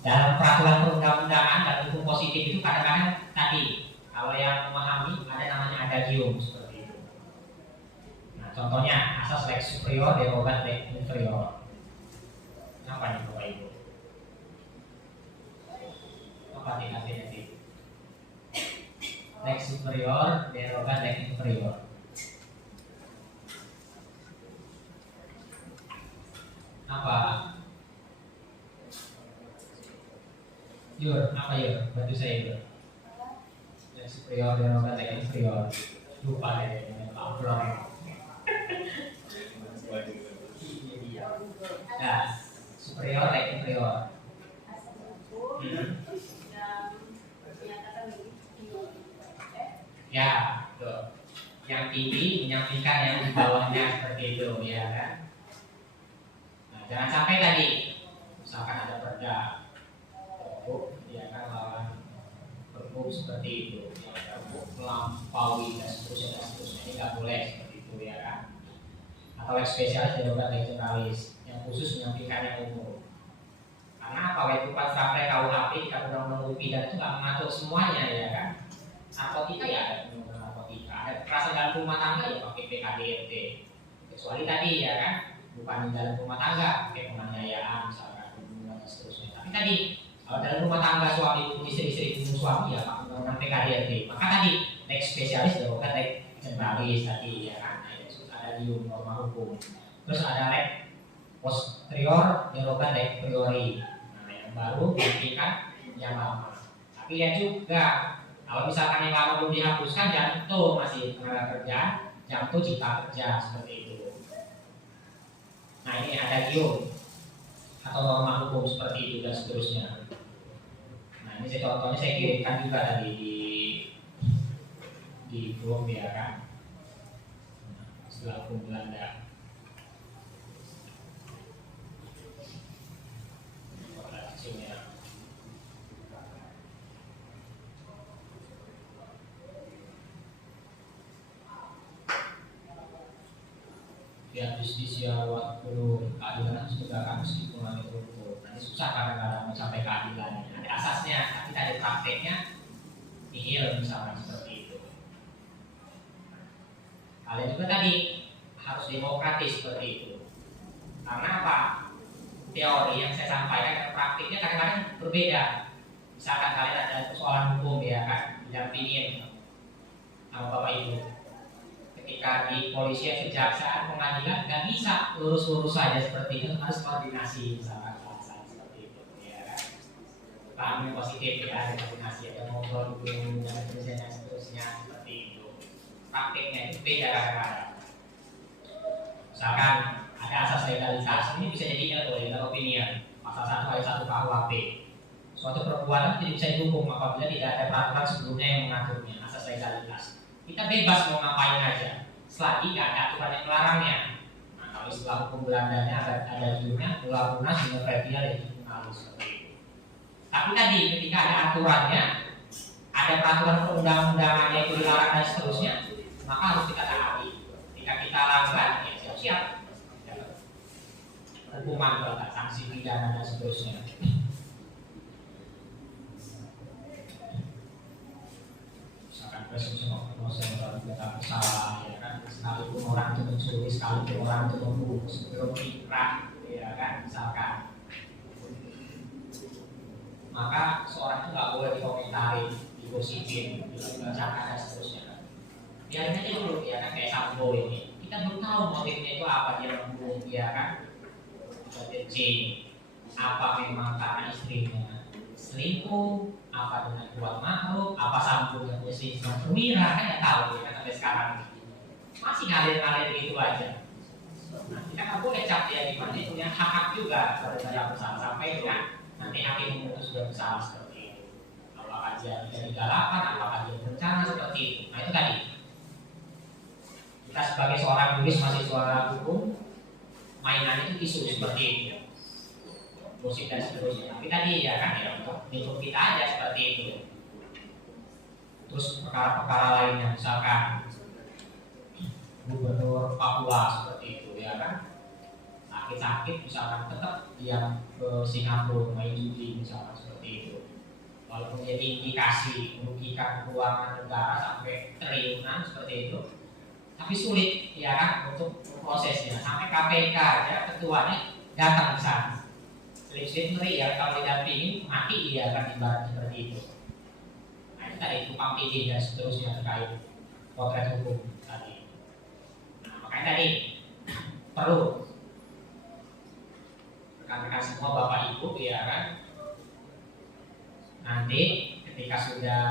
Dalam peraturan perundang-undangan dan hukum positif itu kadang-kadang tadi kalau yang memahami ada namanya adagium seperti itu. Nah, contohnya asas lex superior derogat lex inferior. Apa nih Bapak Ibu? Apa artinya itu? Lex superior derogat lex inferior. Apa? Yur, apa Yur? Bantu saya Yur. Lex superior derogat lex inferior. Lupa deh dengan Pablo. Nah, superior lex inferior. Ya, tuh. Yang tinggi menyampingkan yang di bawahnya seperti itu ya kan. Nah, jangan sampai tadi misalkan ada perda ya kan lawan pergub seperti itu ya, pergub melampaui dan seterusnya ini nggak boleh seperti itu ya kan. Atau lex spesialis derogat lex generalis yang khusus menyampingkan yang umum. Karena apa? Kehidupan safre KUHP di undang-undang pidana itu nggak mengatur semuanya ya kan. Narkotika ya ada undang-undang narkotika, ada kekerasan dalam rumah tangga ya pakai PKDRT. Kecuali tadi ya kan bukan di dalam rumah tangga pakai penganiayaan misalkan pembunuhan dan seterusnya. Tapi tadi kalau dalam rumah tangga suami bunuh istri bunuh suami ya pakai undang-undang PKDRT. Maka tadi lex spesialis derogat lex generalis tadi ya kan. Nah, itu ada di norma hukum. Terus ada lex posterior derogat lex priori. Nah, yang baru dihentikan yang lama. Tapi ya juga kalau misalkan yang lama belum dihapuskan, jam itu masih tenaga kerja, jam itu cipta kerja seperti itu. Nah ini ada adagium atau norma hukum seperti itu dan seterusnya. Nah ini contohnya saya kirimkan juga tadi di grup ya kan. Setelah hukum Belanda. Ya justisia waktu keadilan harus ditegakkan meskipun hanya hukum. Nanti susah kadang-kadang mencapai keadilan. Ada asasnya, tapi ada prakteknya nihil misalnya seperti itu. Kalian juga tadi harus demokratis seperti itu. Karena apa? Teori yang saya sampaikan dan praktiknya kadang-kadang berbeda. Misalkan kalian ada persoalan hukum ya kan, didampingin sama Bapak Ibu. Ketika di polisi, kejaksaan, pengadilan nggak bisa lurus-lurus saja seperti itu, harus koordinasi misalkan alasan seperti itu ya kan. Paham yang positif ya, ada koordinasi, ada ngobrol dulu dan seterusnya seperti itu. prakteknya itu beda kadang-kadang. Misalkan ada asas legalitas, ini bisa jadi legal opinion, pasal 1 ayat 1 KUHP. Suatu perbuatan tidak bisa dihukum apabila tidak ada peraturan sebelumnya yang mengaturnya, asas legalitas. Kita bebas mau ngapain aja, selagi tidak ada aturan yang melarangnya. Nah, kalau istilah hukum Belandanya ada judulnya Nula Munas Sine Previa Legitimalis seperti itu. Tapi tadi ketika ada aturannya, ada peraturan perundang-undangannya itu dilarang dan seterusnya, maka harus kita taati. Ketika kita langgar, ya siap-siap hukuman berat, sanksi pidana dan seterusnya. Misalkan presumpsi of innocence kalau kita bersalah, ya kan, sekalipun orang itu mencuri, sekalipun orang itu membunuh, sebelum ikrah, ya kan, misalkan, maka seorang itu nggak boleh dikomentari, digosipin, dibacakan dan seterusnya. Biarin aja dulu, ya kan, kayak Sambo ini, kita belum tahu motifnya itu apa dia membunuh, ya kan. C, apa memang karena istrinya selingkuh, apa dengan kuat makhluk, apa Sambo yang mesti perwira, kan nggak tahu ya kan sampai sekarang masih ngalir-ngalir gitu aja. Nah, kita nggak boleh cap dia gimana, dia punya hak juga pada bersalah sampai dengan nanti hakim memutus sudah bersalah seperti itu. Apakah dia tidak digalakan, apakah dia berencana seperti itu. Nah itu tadi. Kita sebagai seorang juris mahasiswa hukum, mainan itu isu seperti itu, gosip dan seterusnya. Tapi tadi ya kan ya untuk lingkup kita aja seperti itu. Terus perkara-perkara lainnya, misalkan gubernur Papua seperti itu, ya kan, sakit-sakit misalkan tetap dia ke Singapura main judi misalkan seperti itu. Walaupun jadi indikasi merugikan keuangan negara sampai triliunan seperti itu, tapi sulit ya kan untuk prosesnya. Sampai KPK aja ketuanya datang ke sana. Selip-selip ngeri ya kalau didampingin mati dia akan ibarat seperti itu. Nah itu tadi tukang pilih dan seterusnya terkait potret hukum tadi. Nah makanya tadi perlu rekan-rekan semua Bapak Ibu ya kan, nanti ketika sudah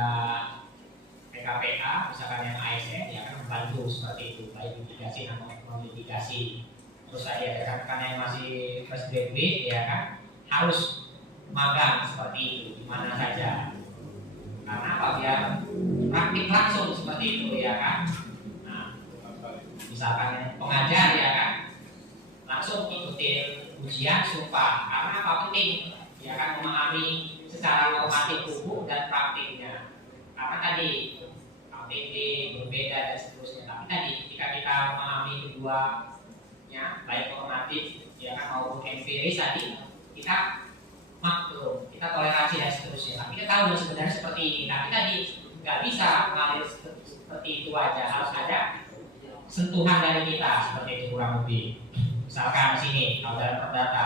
PKPA misalkan yang ASN ya kan membantu seperti itu, baik mitigasi atau non mitigasi. Terus tadi ada rekan-rekan yang masih fresh graduate ya kan harus magang seperti itu di mana saja. Karena apa, biar praktik langsung seperti itu ya kan. Nah, misalkan pengajar ya kan langsung ikutin ujian sumpah, karena apa penting ya kan memahami secara normatif hukum dan praktiknya. Karena tadi KTP berbeda dan seterusnya. Tapi tadi ketika kita memahami keduanya, baik normatif ya kan maupun empiris tadi, kita maklum, kita toleransi dan seterusnya. Tapi kita tahu sebenarnya seperti ini. Tapi tadi nggak bisa mengalir seperti itu aja, harus ada sentuhan dari kita seperti itu kurang lebih. Misalkan di sini kalau dalam perdata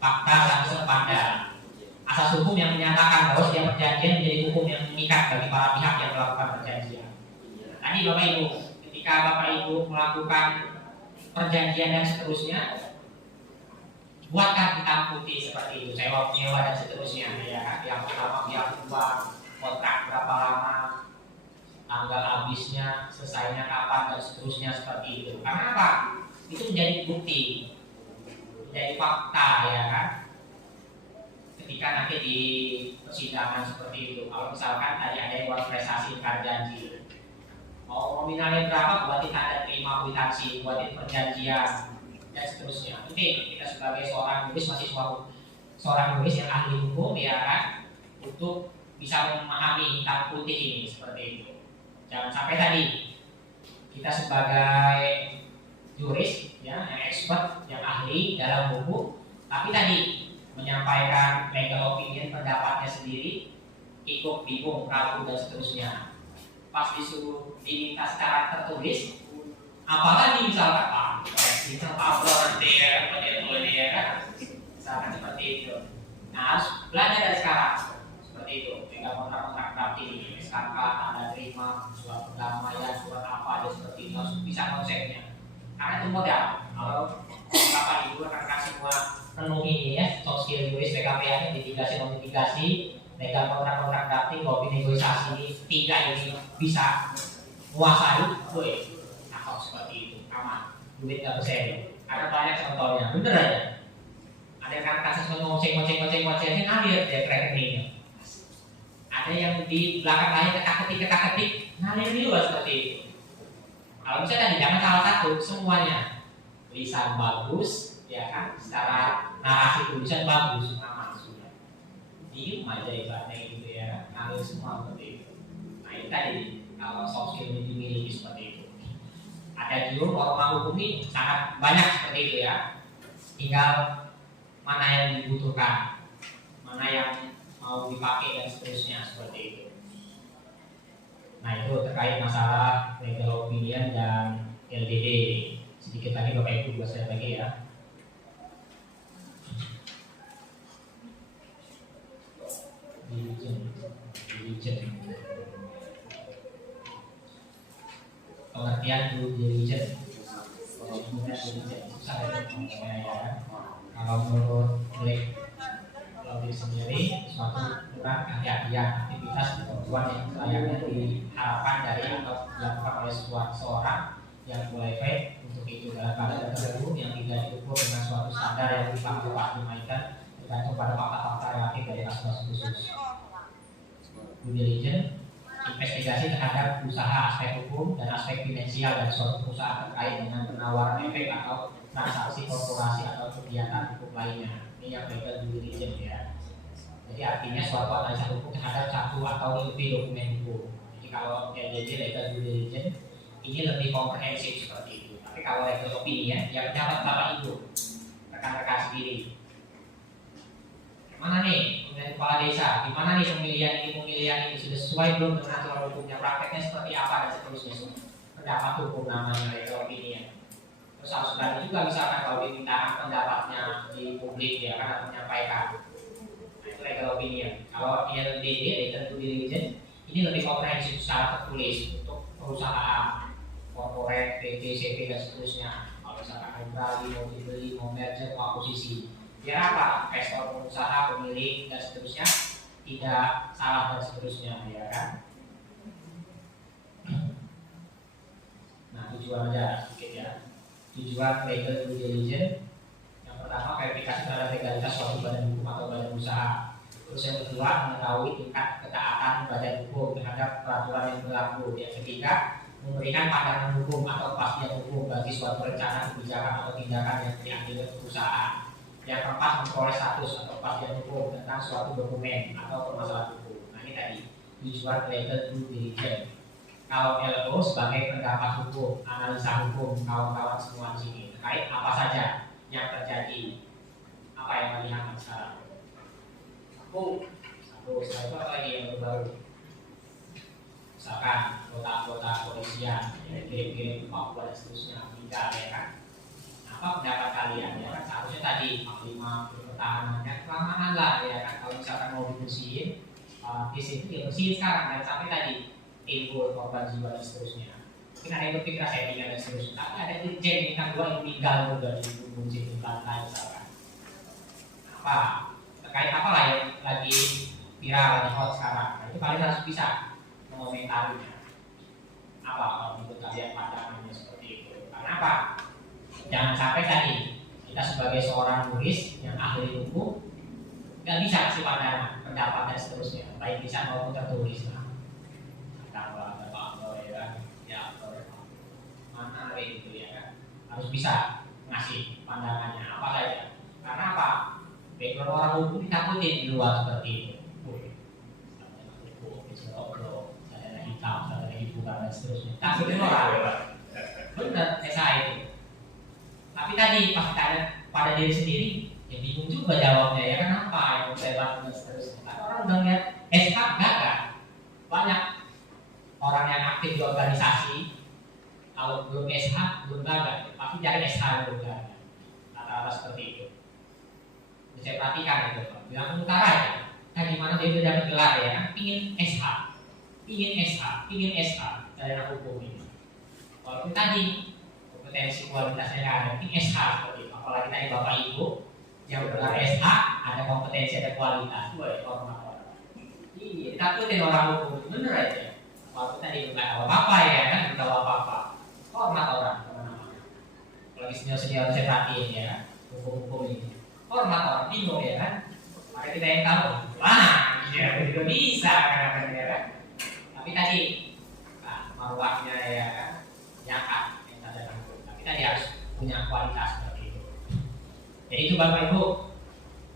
fakta langsung pada asas hukum yang menyatakan bahwa setiap perjanjian menjadi hukum yang mengikat bagi para pihak yang melakukan perjanjian. Tadi Bapak Ibu, ketika Bapak Ibu melakukan perjanjian dan seterusnya, buatkan hitam putih seperti itu, sewa menyewa dan seterusnya ya kan. Yang pertama yang kedua kontrak berapa lama, tanggal habisnya, selesainya kapan dan seterusnya seperti itu. Karena apa? Itu menjadi bukti, menjadi fakta ya kan. Ketika nanti di persidangan seperti itu, kalau misalkan tadi ada yang buat prestasi ingkar janji, mau nominalnya berapa, buatin tanda terima kwitansi, buatin perjanjian dan seterusnya. Penting kita sebagai seorang juris mahasiswa, seorang juris yang ahli hukum ya kan, untuk bisa memahami hitam putih ini seperti itu. Jangan sampai tadi kita sebagai juris ya, yang expert, yang ahli dalam hukum, tapi tadi menyampaikan legal opinion, pendapatnya sendiri, ikut bingung, ragu dan seterusnya. Pas disuruh diminta secara tertulis, apalagi misalkan Pak volunteer, dia kan, misalkan seperti itu. Nah harus belajar dari sekarang seperti itu. Jika kontrak-kontrak berarti SKK, tanda terima, surat perdamaian, surat apa aja seperti itu, harus bisa konsepnya. Karena itu modal. Kalau Bapak Ibu rekan-rekan semua penuhi ini ya, soft skill juris, PKPA, mitigasi, non-mitigasi, legal kontrak-kontrak drafting, lobby negosiasi, tiga ini bisa menguasai, takut seperti itu, aman, duit nggak berseri. Ada banyak contohnya, bener aja. Ada kan kasus ngoceng, ngalir dari rekeningnya. Ada yang di belakang layar ketik, ngalir juga seperti itu. Kalau bisa tadi jangan salah satu, semuanya lisan bagus, ya kan, secara narasi tulisan bagus, aman sudah. Diem aja ibaratnya gitu ya, ngalir semua seperti itu. Nah ini tadi kalau soft skill ini dimiliki seperti itu. Ada juga norma hukum ini sangat banyak seperti itu ya. Tinggal mana yang dibutuhkan, mana yang mau dipakai dan seterusnya seperti itu. Nah itu terkait masalah legal opinion dan LDD. Sedikit lagi Bapak Ibu juga saya bagi ya. Diligent. Pengertian due diligence. Susah ya. Kalau menurut Logik sendiri suatu kurang kehati-hatian aktivitas ketentuan yang selayaknya diharapkan dari atau dilakukan oleh seorang yang qualified untuk itu dalam keadaan tertentu yang tidak diukur dengan suatu standar yang dipakai tergantung pada fakta-fakta relatif dari kasus khusus. Due diligence, investigasi terhadap usaha aspek hukum dan aspek finansial dari suatu perusahaan terkait dengan penawaran efek atau transaksi korporasi atau kegiatan hukum lainnya. Ini yang legal due diligence ya. Jadi artinya suatu analisa hukum terhadap satu atau lebih dokumen hukum. Jadi kalau LDD legal due diligence ini lebih komprehensif seperti itu. Tapi kalau legal opinion yang dapat Bapak Ibu rekan-rekan sendiri. Mana nih pemilihan kepala desa? Di mana nih pemilihan ini sudah sesuai belum dengan aturan hukumnya? Prakteknya seperti apa dan seterusnya? Pendapat hukum namanya legal opinion. Terus harus berani juga misalkan kalau diminta pendapatnya di publik ya kan menyampaikan. Nah itu legal opinion. Kalau LDD legal due diligence ini lebih komprehensif secara tertulis untuk perusahaan, corporate, PT, CP dan seterusnya. Kalau misalkan mau beli, mau dibeli, mau merger, mau akuisisi. Biar apa? Investor, pengusaha, pemilik dan seterusnya tidak salah dan seterusnya ya kan. Nah tujuan aja sedikit ya. Tujuan legal due diligence yang pertama verifikasi terhadap legalitas suatu badan hukum atau badan usaha. Terus yang kedua mengetahui tingkat ketaatan badan hukum terhadap peraturan yang berlaku. Yang ketiga memberikan pandangan hukum atau kepastian hukum bagi suatu rencana kebijakan atau tindakan yang diambil perusahaan. Yang keempat memperoleh status atau kepastian hukum tentang suatu dokumen atau permasalahan hukum. Nah ini tadi tujuan legal due diligence. Kalau LO sebagai pendapat hukum, analisa hukum, kawan-kawan semua di sini terkait apa saja yang terjadi, apa yang dilihat sekarang. Setelah itu apa lagi yang baru? Misalkan kota-kota kepolisian, kirim-kirim ke Papua dan seterusnya, meninggal ya kan? Apa pendapat kalian ya kan? Seharusnya tadi Panglima pertahanannya keamanan lah ya kan? Kalau misalkan mau dibersihin, di situ ya bersihin sekarang dan sampai tadi timbul korban jiwa dan seterusnya. Mungkin ada yang berpikir settingan dan seterusnya. Tapi ada dirjen bintang 2 yang meninggal juga di gunung situ lantai misalkan. Apa? Terkait apa lah yang lagi viral, lagi hot sekarang? Nah, itu kalian harus bisa mengomentarinya. Apa kalau menurut kalian pandangannya seperti itu? Karena apa? Jangan sampai tadi kita sebagai seorang juris yang ahli hukum nggak bisa kasih pandangan, pendapat dan seterusnya, baik bisa maupun tertulis lah. Mana gitu ya kan, harus bisa ngasih pandangannya apa saja. Karena apa? Background orang hukum ditakutin di luar seperti itu. Sadana hitam, sadana hiburan dan seterusnya. Takutin orang. Benar, saya itu. Tapi tadi pas tanya pada diri sendiri, ya bingung juga jawabnya ya kan apa yang saya lakukan dan seterusnya. Karena orang udah lihat SH gagal. Banyak orang yang aktif di organisasi, kalau belum SH belum gagal, pasti cari SH belum gagal. Rata-rata seperti itu. Saya perhatikan itu, bilang utara ya. Nah gimana dia dapat gelar ya kan? Pingin SH, pingin SH dari anak hukum ini. Walaupun tadi kompetensi kualitasnya nggak ada, pingin SH seperti itu. Apalagi tadi Bapak Ibu yang bergelar SH ada kompetensi, ada kualitas, itu ya hormat orang. Iya, ditakutin orang hukum, bener aja. waktu tadi nggak tahu apa ya kan, nggak tahu apa-apa. Hormat orang kemana-mana. Apalagi senior-senior saya perhatiin ya, hukum-hukum ini. Hormat orang, bingung ya kan. Maka kita yang tahu, wah, ya juga bisa kadang-kadang ya kan. Tapi tadi, marwahnya ya kan, nyangka yang ada tanggung. Tapi tadi harus punya kualitas seperti itu. Jadi itu Bapak Ibu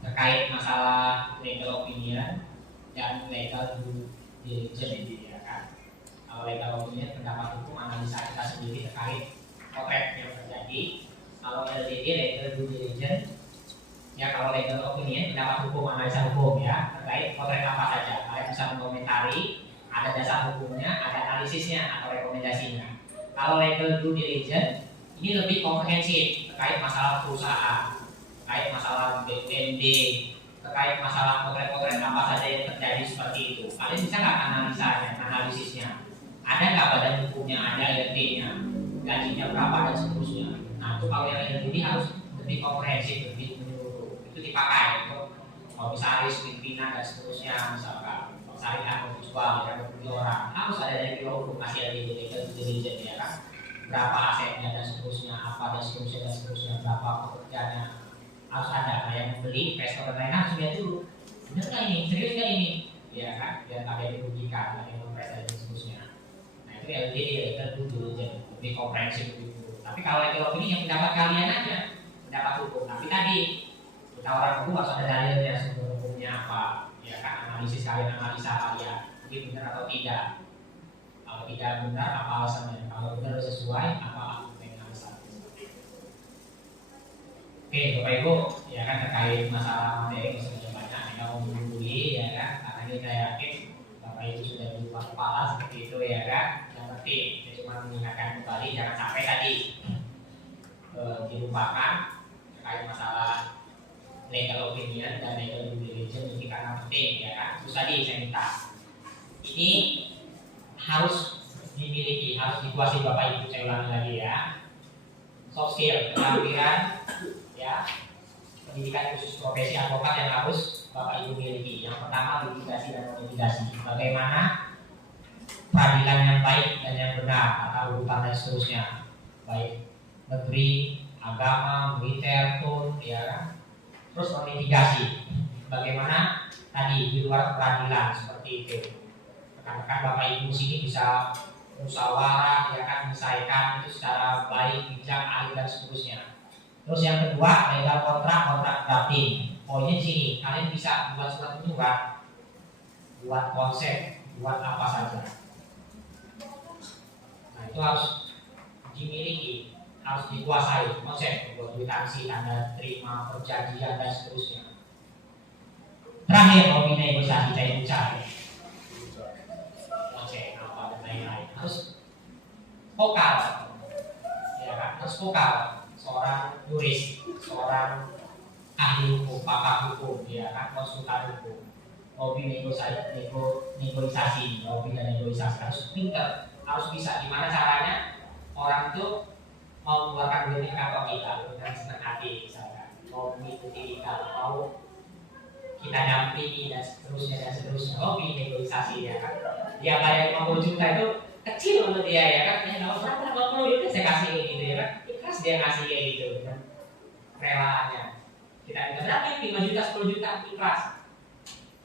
terkait masalah legal opinion dan legal due diligence ya kan. Kalau legal opinion pendapat hukum analisa kita sendiri terkait potret yang terjadi. Kalau LDD legal due diligence ya, kalau legal opinion pendapat hukum analisa hukum ya terkait potret apa saja. Kalian bisa mengomentari, ada dasar hukumnya, ada analisisnya atau rekomendasinya. Kalau legal due diligence ini lebih komprehensif terkait masalah perusahaan, terkait masalah BUMD, terkait masalah potret-potret apa saja yang terjadi seperti itu. Kalian bisa nggak analisanya, analisisnya? Ada nggak badan hukumnya, ada IRT-nya, gajinya berapa dan seterusnya. Nah itu kalau yang ini harus lebih komprehensif, lebih menyeluruh. Itu dipakai untuk komisaris, pimpinan dan seterusnya, misalkan syarikat mau jual, ya mau beli orang, harus ada dari biro hukum hasil legal diligence ya kan. Berapa asetnya dan seterusnya, apa dan seterusnya, berapa pekerjaannya harus ada. Nah yang membeli investor dan lain harus lihat dulu, benar nggak ini, serius nggak ini, ya kan, biar ada yang dirugikan, ada yang mempercayai dan seterusnya. Nah itu LDD legal due diligence lebih komprehensif itu. Tapi kalau legal opinion yang pendapat kalian aja, pendapat hukum. Tapi tadi kita orang hukum harus ada dalilnya, sumber hukumnya apa, ya kan, analisis kalian, analisa kalian, ini benar atau tidak. Kalau tidak benar apa alasannya, kalau benar sesuai apa argumen alasannya. Oke Bapak Ibu, ya kan terkait masalah materi masih banyak yang mau menghubungi ya kan, karena ini saya yakin Bapak Ibu sudah berubah kepala seperti itu ya kan. Yang penting saya cuma mengingatkan kembali jangan sampai tadi dilupakan terkait masalah legal opinion dan legal due diligence ini karena penting ya kan. Terus tadi saya minta ini harus dimiliki, harus dikuasai Bapak Ibu. Saya ulangi lagi ya, soft skill, keterampilan ya, pendidikan khusus profesi advokat yang harus Bapak Ibu miliki. Yang pertama litigasi dan mitigasi, bagaimana peradilan yang baik dan yang benar, atau urutan dan seterusnya, baik negeri, agama, militer pun ya kan. Terus mitigasi, bagaimana tadi di luar peradilan seperti itu. Rekan-rekan Bapak Ibu sini bisa musyawarah ya kan, menyelesaikan itu secara baik, bijak, adil dan seterusnya. Terus yang kedua legal kontrak drafting. Poinnya di sini kalian bisa buat surat menyurat, buat konsep, buat apa saja. Nah itu harus dimiliki, harus dikuasai konsep, buat kwitansi, tanda terima, perjanjian dan seterusnya. Terakhir hobi negosiasi, saya bicara harus vokal ya kan, harus vokal. Seorang juris, seorang ahli hukum, pakar hukum ya kan, konsultan hukum, hobi negosiasi, hobi dan negosiasi, harus pintar, harus bisa. Gimana caranya orang itu mau mengeluarkan duit kantor kita dengan senang hati, misalkan mau mengikuti kita, mau kita dampingi dan seterusnya, hobi negosiasi ya kan. Dia bayar 50 juta itu kecil untuk dia ya kan, ya kalau berapa 50 itu saya kasih gitu ya kan, ikhlas dia ngasih kayak gitu kan, relaannya. Kita minta berapa, 5 juta, 10 juta, ikhlas.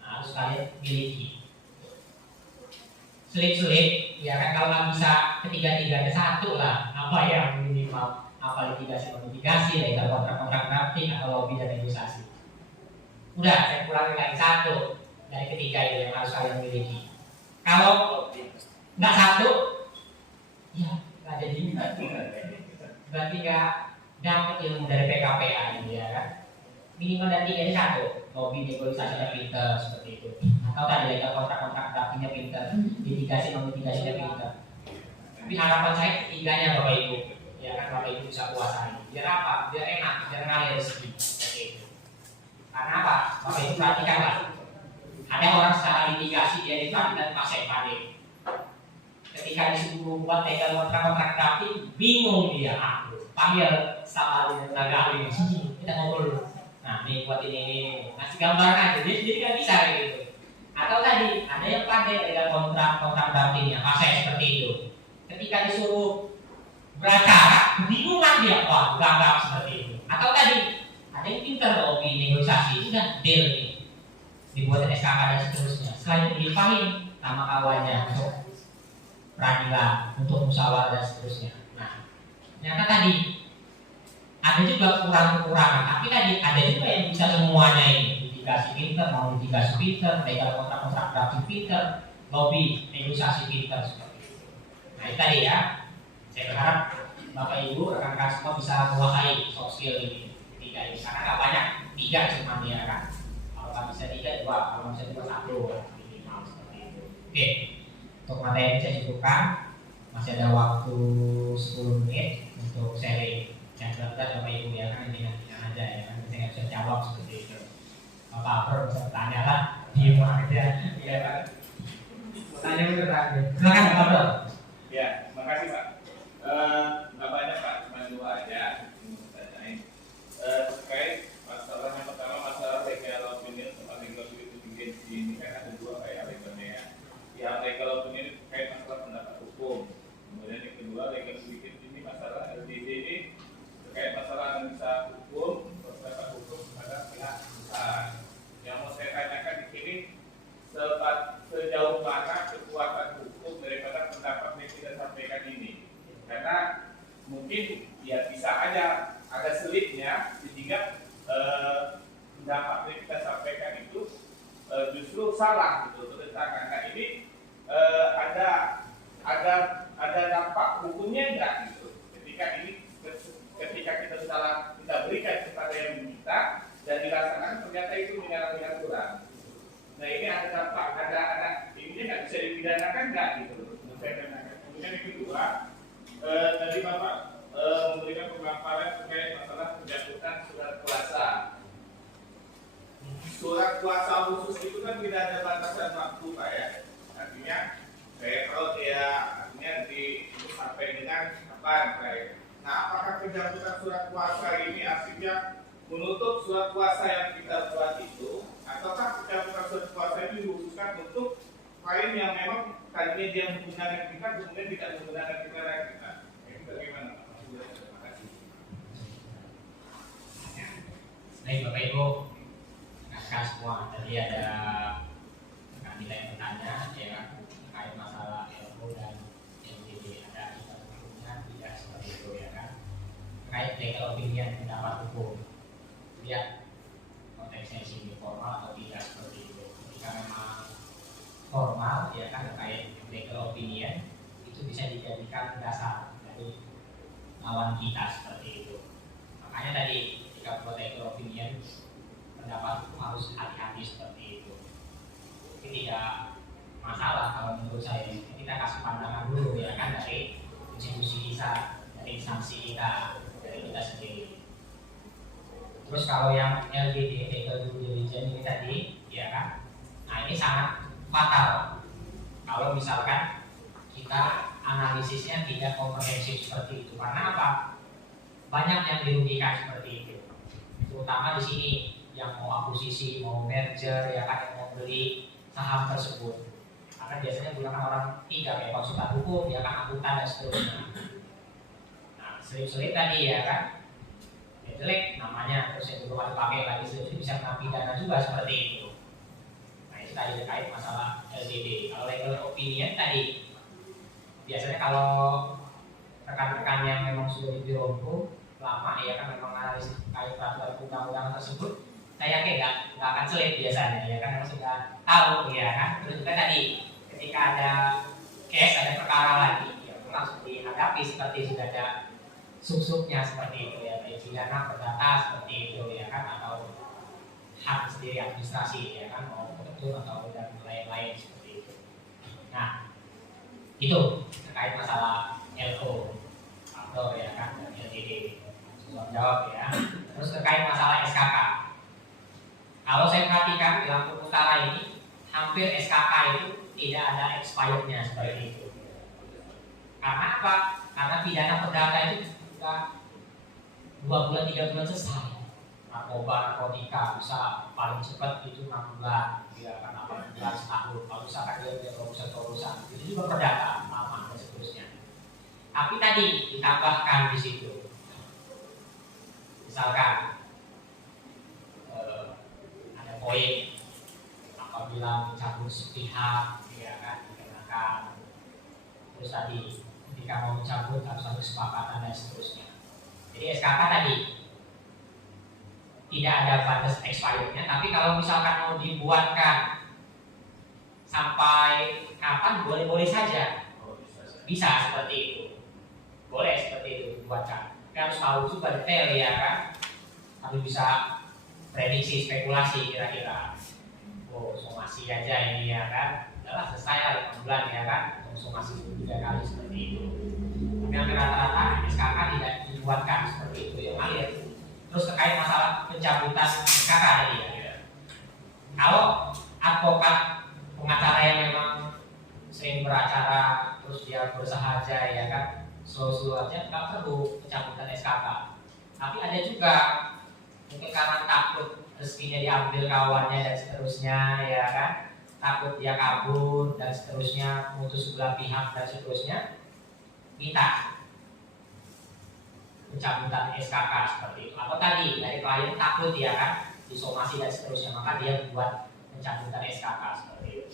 Nah, harus kalian miliki. Sulit ya kan, kalau nggak bisa ketiga-tiganya satu lah, apa yang minimal, apa litigasi, legal kontrak drafting atau lobby dan negosiasi. Udah, saya kurangi lagi satu dari ketiga itu yang harus kalian miliki. Kalau nggak satu, ya nggak jadi, berarti nggak dapat ilmu dari PKPA ini ya kan. Minimal dan tiga ini satu, lobby negosiasinya pinter seperti itu, atau tadi legal kontrak draftingnya pinter, litigasi mitigasinya pinter. Tapi harapan saya ketiganya Bapak Ibu, ya kan, Bapak Ibu bisa kuasai. Biar apa? Biar enak, biar ngalir rezeki. Seperti itu. Karena apa? Bapak Ibu perhatikanlah, ada orang secara litigasi dia di pengadilan pasien panik. Ketika disuruh buat legal kontrak drafting, bingung dia. Panggil sama tenaga ahli, kita ngobrol dulu. Nah, ini buat ini, ngasih gambaran aja. Jadi nggak bisa kayak gitu. Atau tadi ada yang pandai dengan kontrak dampingnya, pasal seperti itu. Ketika disuruh beracara, bingungan dia, wah gagal seperti itu. Atau tadi ada yang pintar lobby negosiasi, sudah deal nih, dibuat SKK dan seterusnya. Setelah itu dilimpahin sama kawannya untuk peradilan, untuk musyawarah dan seterusnya. Nah, ternyata tadi ada juga kekurangan, tapi tadi ada juga yang bisa semuanya ini, litigasi pinter, mau litigasi pinter, legal kontrak drafting pinter, lobby negosiasi pinter seperti itu. Nah itu tadi ya, saya berharap Bapak Ibu rekan-rekan semua bisa menguasai soft skill ini tiga ini, karena nggak banyak, tiga cuma ya kan. Kalau nggak bisa tiga, dua, kalau nggak bisa dua, satu minimal seperti itu. Oke, untuk materi saya cukupkan, masih ada waktu 10 menit untuk sharing. Yang benar Bapak Ibu ya kan, ini nantinya aja ya kan, saya nggak bisa jawab seperti itu. Bapak bisa bertanya lah, diem aja, ya kan. Tanya betul tadi. Silakan Pak Bro. Ya, makasih Pak. Nggak banyak Pak, cuma dua aja. Terkait masalah yang pertama, masalah legal opinion sama legal litigation ini kan ada dua kayak legalnya ya. Yang legal opinion terkait masalah pendapat hukum. Kemudian yang kedua legal litigation ini masalah LDD ini terkait masalah analisa hukum, pendapat hukum kepada pihak besar. Yang mau saya tanyakan di sini, sejauh mana kekuatan hukum daripada pendapat yang kita sampaikan ini? Karena mungkin ya bisa aja ada selipnya sehingga pendapat yang kita sampaikan itu justru salah gitu, bertentangan. Nah ini ada dampak hukumnya enggak gitu? Ketika kita salah, kita berikan kepada yang meminta dan dilaksanakan ternyata itu menyalahi aturan. Nah ini ada dampak, ada ini nggak bisa dipidanakan nggak gitu? Kemudian yang kedua, tadi Bapak memberikan pemaparan terkait masalah penjatuhan surat kuasa. Surat kuasa khusus itu kan tidak ada batasan waktu Pak ya. Artinya kalau dia artinya sampai dengan kapan kayak. Nah apakah penjatuhan surat kuasa ini artinya menutup surat kuasa yang kita buat itu, ataukah pencabutan surat kuasa ini dikhususkan untuk klien yang memang tadinya dia menggunakan kita kemudian tidak menggunakan kita lagi? Ini bagaimana? Terima kasih. Baik Bapak Ibu, rekan semua, tadi ada rekan kita yang bertanya ya kan terkait masalah LO dan LGD, ada kita hukumnya tidak seperti itu ya kan, terkait legal opinion pendapat hukum. Lihat konteksnya sini formal atau tidak seperti itu. Jika memang formal ya kan terkait legal opinion itu bisa dijadikan dasar dari lawan kita seperti itu. Makanya tadi ketika buat legal opinion pendapat hukum harus hati-hati seperti itu. Ini tidak masalah kalau menurut saya. Kita kasih pandangan dulu ya kan dari institusi kita, dari instansi kita, dari kita sendiri. Terus kalau yang LGD, legal due diligence ini tadi, ya kan, nah ini sangat fatal kalau misalkan kita analisisnya tidak komprehensif seperti itu. Karena apa? Banyak yang dirugikan seperti itu. Terutama di sini yang mau akuisisi, mau merger, ya kan, yang mau beli saham tersebut. Karena biasanya gunakan orang tiga kayak konsultan hukum, ya kan, akuntan dan seterusnya. Nah, selip-selip tadi ya kan. Jelek namanya, terus yang belum dipakai lagi itu bisa kena pidana juga seperti itu. Nah itu tadi terkait masalah LGD. Kalau legal opinion tadi biasanya kalau rekan-rekan yang memang sudah di biro hukum lama ya kan, memang analis terkait peraturan undang-undangan tersebut, saya yakin nggak akan selip biasanya ya kan, memang sudah tahu ya kan. Terus juga tadi ketika ada case, ada perkara lagi ya langsung dihadapi seperti sudah ada sub-subnya seperti itu ya, baik pidana perdata seperti itu ya kan, atau hak sendiri administrasi ya kan, mau betul atau dan lain-lain seperti itu. Nah itu terkait masalah LO atau ya kan, dan LGD. Jawab ya. Terus terkait masalah SKK, kalau saya perhatikan di Lampung Utara ini hampir SKK itu tidak ada expirednya seperti itu. Karena apa? Karena pidana perdata itu 2 bulan 3 bulan selesai. narkotika bisa paling cepat itu 6 bulan, ya kan 8 bulan setahun. Kalau misalkan dia punya terobosan itu juga perdata lama dan seterusnya. Tapi tadi ditambahkan di situ, misalkan ada poin apabila mencabut sepihak, ya kan dikenakan. Terus tadi ketika mau mencabut harus ada kesepakatan dan seterusnya. Jadi SKK tadi tidak ada batas expirednya, tapi kalau misalkan mau dibuatkan sampai kapan boleh-boleh saja, bisa seperti itu, boleh seperti itu dibuatkan. Tapi harus tahu juga detail, ya kan, tapi bisa prediksi, spekulasi kira-kira. Oh, somasi aja ini, ya kan, udahlah selesai lah 5 bulan, ya kan, somasi 3 kali seperti itu. Tapi hampir rata-rata SKK tidak dibuatkan seperti itu, yang ngalir. Terus terkait masalah pencabutan SKK tadi, ya. Kalau advokat pengacara yang memang sering beracara terus dia bersahaja, ya kan, slow-slow aja, nggak perlu pencabutan SKK. Tapi ada juga mungkin karena takut rezekinya diambil kawannya dan seterusnya, ya kan, takut dia kabur dan seterusnya, memutus sebelah pihak dan seterusnya, minta pencabutan SKK seperti itu. Atau tadi dari klien takut, ya kan, disomasi dan seterusnya, maka dia buat pencabutan SKK seperti itu.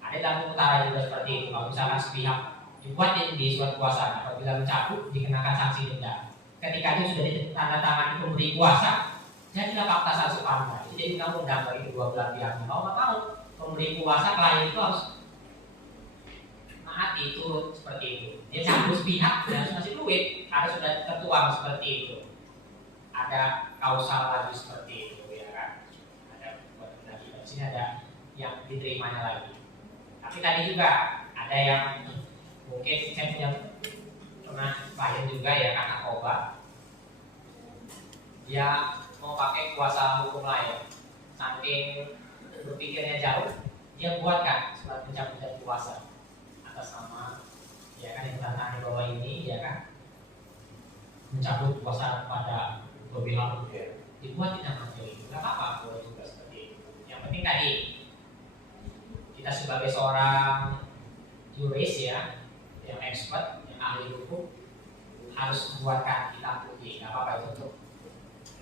Ada dalam utara juga seperti itu. Kalau misalkan sepihak dibuat di surat kuasa, apabila mencabut dikenakan sanksi denda. Ketika itu sudah ditandatangani pemberi kuasa, jadilah fakta saksi pandai. Jadi kamu undang bagi kedua belah pihak. Mau nggak mau pemberi kuasa klien itu harus mati itu seperti itu. Dia cabut sepihak dan harus ngasih duit, harus sudah tertuang seperti itu. Ada kausal lagi seperti itu, ya kan. Ada buat lagi di sini ada yang diterimanya lagi. Tapi tadi juga ada yang mungkin saya punya pernah klien juga, ya kan, narkoba. Dia mau pakai kuasa hukum lain, saking berpikirnya jauh, dia buatkan surat pencabutan kuasa atas nama, ya kan, yang tanda di bawah ini, ya kan, mencabut kuasa pada pihak, dibuat di nama itu, nggak apa-apa, boleh juga seperti itu. Yang penting tadi kita sebagai seorang juris, ya, yang expert, yang ahli hukum, harus membuatkan kita putih, nggak apa-apa, itu untuk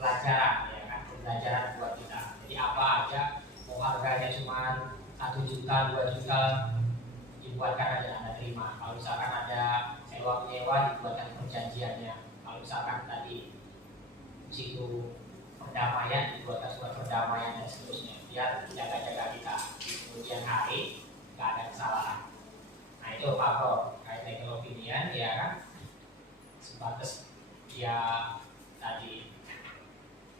pelajaran, ya kan, pembelajaran buat kita. Jadi apa aja, mau harganya cuma 1 juta, 2 juta, dibuatkan aja Anda terima. Kalau misalkan ada sewa menyewa, dibuatkan perjanjiannya. Kalau misalkan tadi di situ perdamaian, dibuatkan surat perdamaian dan seterusnya, biar jaga-jaga kita di kemudian hari nggak ada kesalahan. Nah itu Pak Bro, kait legal opinion, ya kan, sebatas dia tadi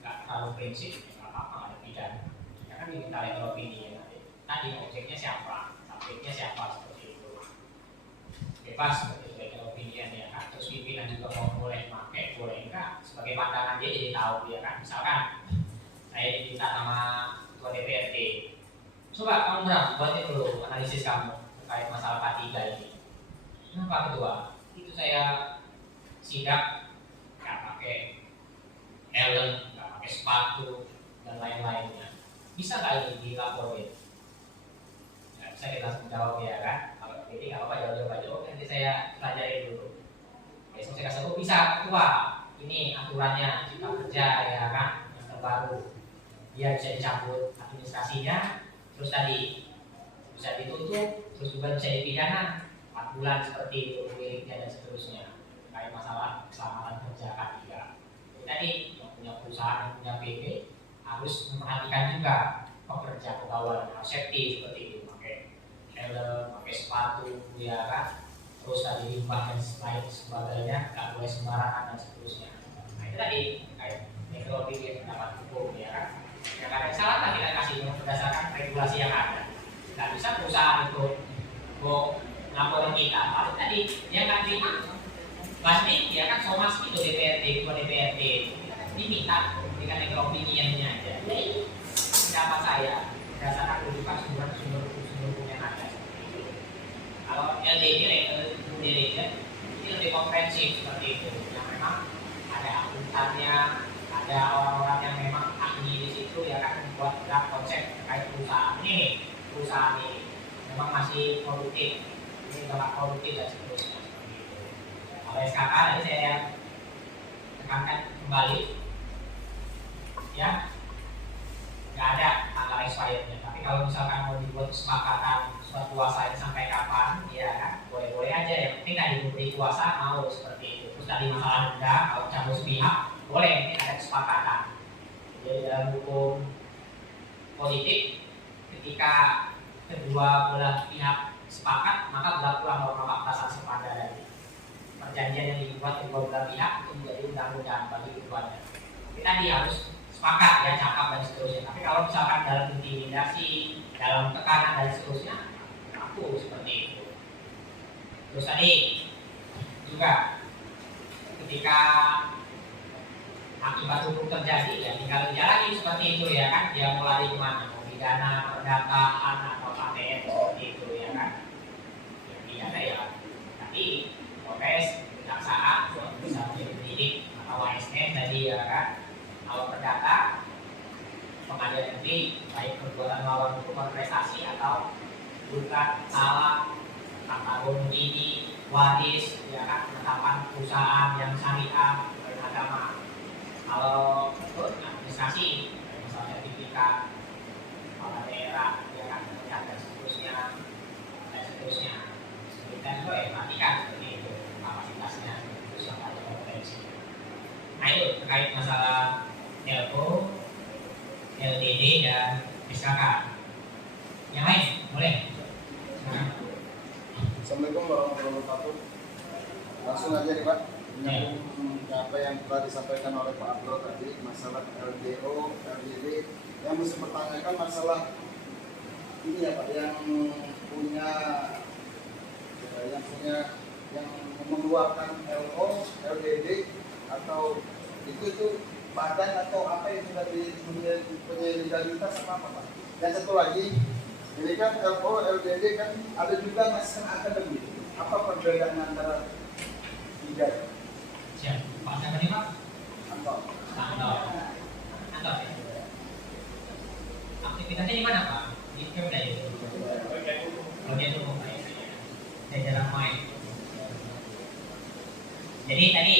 nggak terlalu prinsip, nggak apa-apa, nggak ada pidana. Ya kan diminta legal opinion tadi objeknya siapa, subjeknya siapa, seperti itu. Bebas seperti itu legal opinion, ya kan. Terus pimpinan juga mau boleh pakai, boleh enggak, sebagai pandangan dia jadi tahu, ya kan. Misalkan saya diminta sama ketua DPRD, coba kamu buatnya dulu analisis kamu terkait masalah K3 ini. Kenapa ketua? Itu saya sidak nggak pakai helm, nggak pakai sepatu dan lain-lainnya. Bisa nggak ini dilaporin? Nggak bisa kita langsung jawab, ya kan. Kalau ini nggak apa-apa, jawab aja. Oh, nanti saya pelajari dulu. Besok saya kasih tahu, bisa ketua. Ini aturannya cipta kerja, ya kan, yang terbaru. Dia bisa dicabut administrasinya, terus tadi bisa ditutup, terus juga bisa dipidana 4 bulan seperti itu pemiliknya dan seterusnya. Kayak masalah keselamatan kerja K3. Jadi tadi yang punya perusahaan, yang punya PT harus memperhatikan juga pekerja pegawai harus safety seperti itu, pakai helm, pakai sepatu, ya kan. Terus tadi limbah dan lain sebagainya nggak boleh sembarangan dan seterusnya. Nah itu tadi kayak legal opinion pendapat hukum, ya kan. Ya kan salah lah kita kasih berdasarkan regulasi yang ada. Nggak bisa perusahaan itu mau laporan kita, paling tadi dia nggak terima banding, ya kan, somasi itu DPRD, ketua DPRD diminta dengan legal opinionnya aja. Jadi pendapat saya berdasarkan rujukan sumber hukum yang ada. Kalau LDD, legal diligence, ini lebih komprehensif seperti itu, yang memang ada akuntannya, ada ada orang-orang yang memang ahli di situ ya kan membuat draft konsep terkait perusahaan ini, memang masih produktif, ini sangat produktif dan seterusnya seperti itu. Kalau SKK tadi saya tekankan kembali, ya nggak ada tanggal expirednya. Tapi kalau misalkan mau dibuat kesepakatan surat kuasa ini sampai kapan, ya kan boleh-boleh aja. Yang penting tadi diberi kuasa mau seperti itu. Terus tadi masalah denda, kalau cabut sepihak boleh, ini ada kesepakatan. Jadi dalam hukum politik, ketika kedua belah pihak sepakat, maka berlakulah norma fakta saksi pada dari perjanjian yang dibuat kedua belah pihak itu menjadi undang-undang bagi keduanya. Tapi tadi harus sepakat ya, cakap dan seterusnya. Tapi kalau misalkan dalam intimidasi, dalam tekanan dan seterusnya, aku seperti itu. Terus tadi juga ketika akibat hukum terjadi ya tinggal dijalani seperti itu ya kan, dia mau lari kemana, mau pidana, perdataan atau ATM seperti itu ya kan. Yang pidana ya tadi Polres, kejaksaan, bisa menjadi penyidik atau ASN tadi ya kan. Kalau perdata, pengadilan negeri, baik perbuatan melawan hukum prestasi atau bukan salah, tata bono ini, waris, ya kan, penetapan perusahaan yang syariah beragama. Kalau untuk administrasi, misalnya sertifikat, kepala daerah, ya kan, dan seterusnya, kita juga ya perhatikan seperti itu kapasitasnya, terus yang ada kompetensi. Nah itu terkait masalah LO, LDD dan SKK. Yang lain boleh. Assalamualaikum warahmatullahi wabarakatuh. Langsung aja nih Pak, menyambung apa yang telah disampaikan oleh Pak Abdul tadi, masalah LDO, LDD, yang mesti pertanyakan masalah ini ya Pak, yang mengeluarkan LO, LDD atau itu badan atau apa yang sudah punya legalitas apa Pak? Dan satu lagi, ini kan LO, LDD kan ada juga naskah akademik. Apa perbedaan antara tiga? Siap. Pak siapa nih Pak? Anton. Anton. Aktivitasnya di mana Pak? Di Pemda itu. Oh dia tuh saya jarang main. Jadi tadi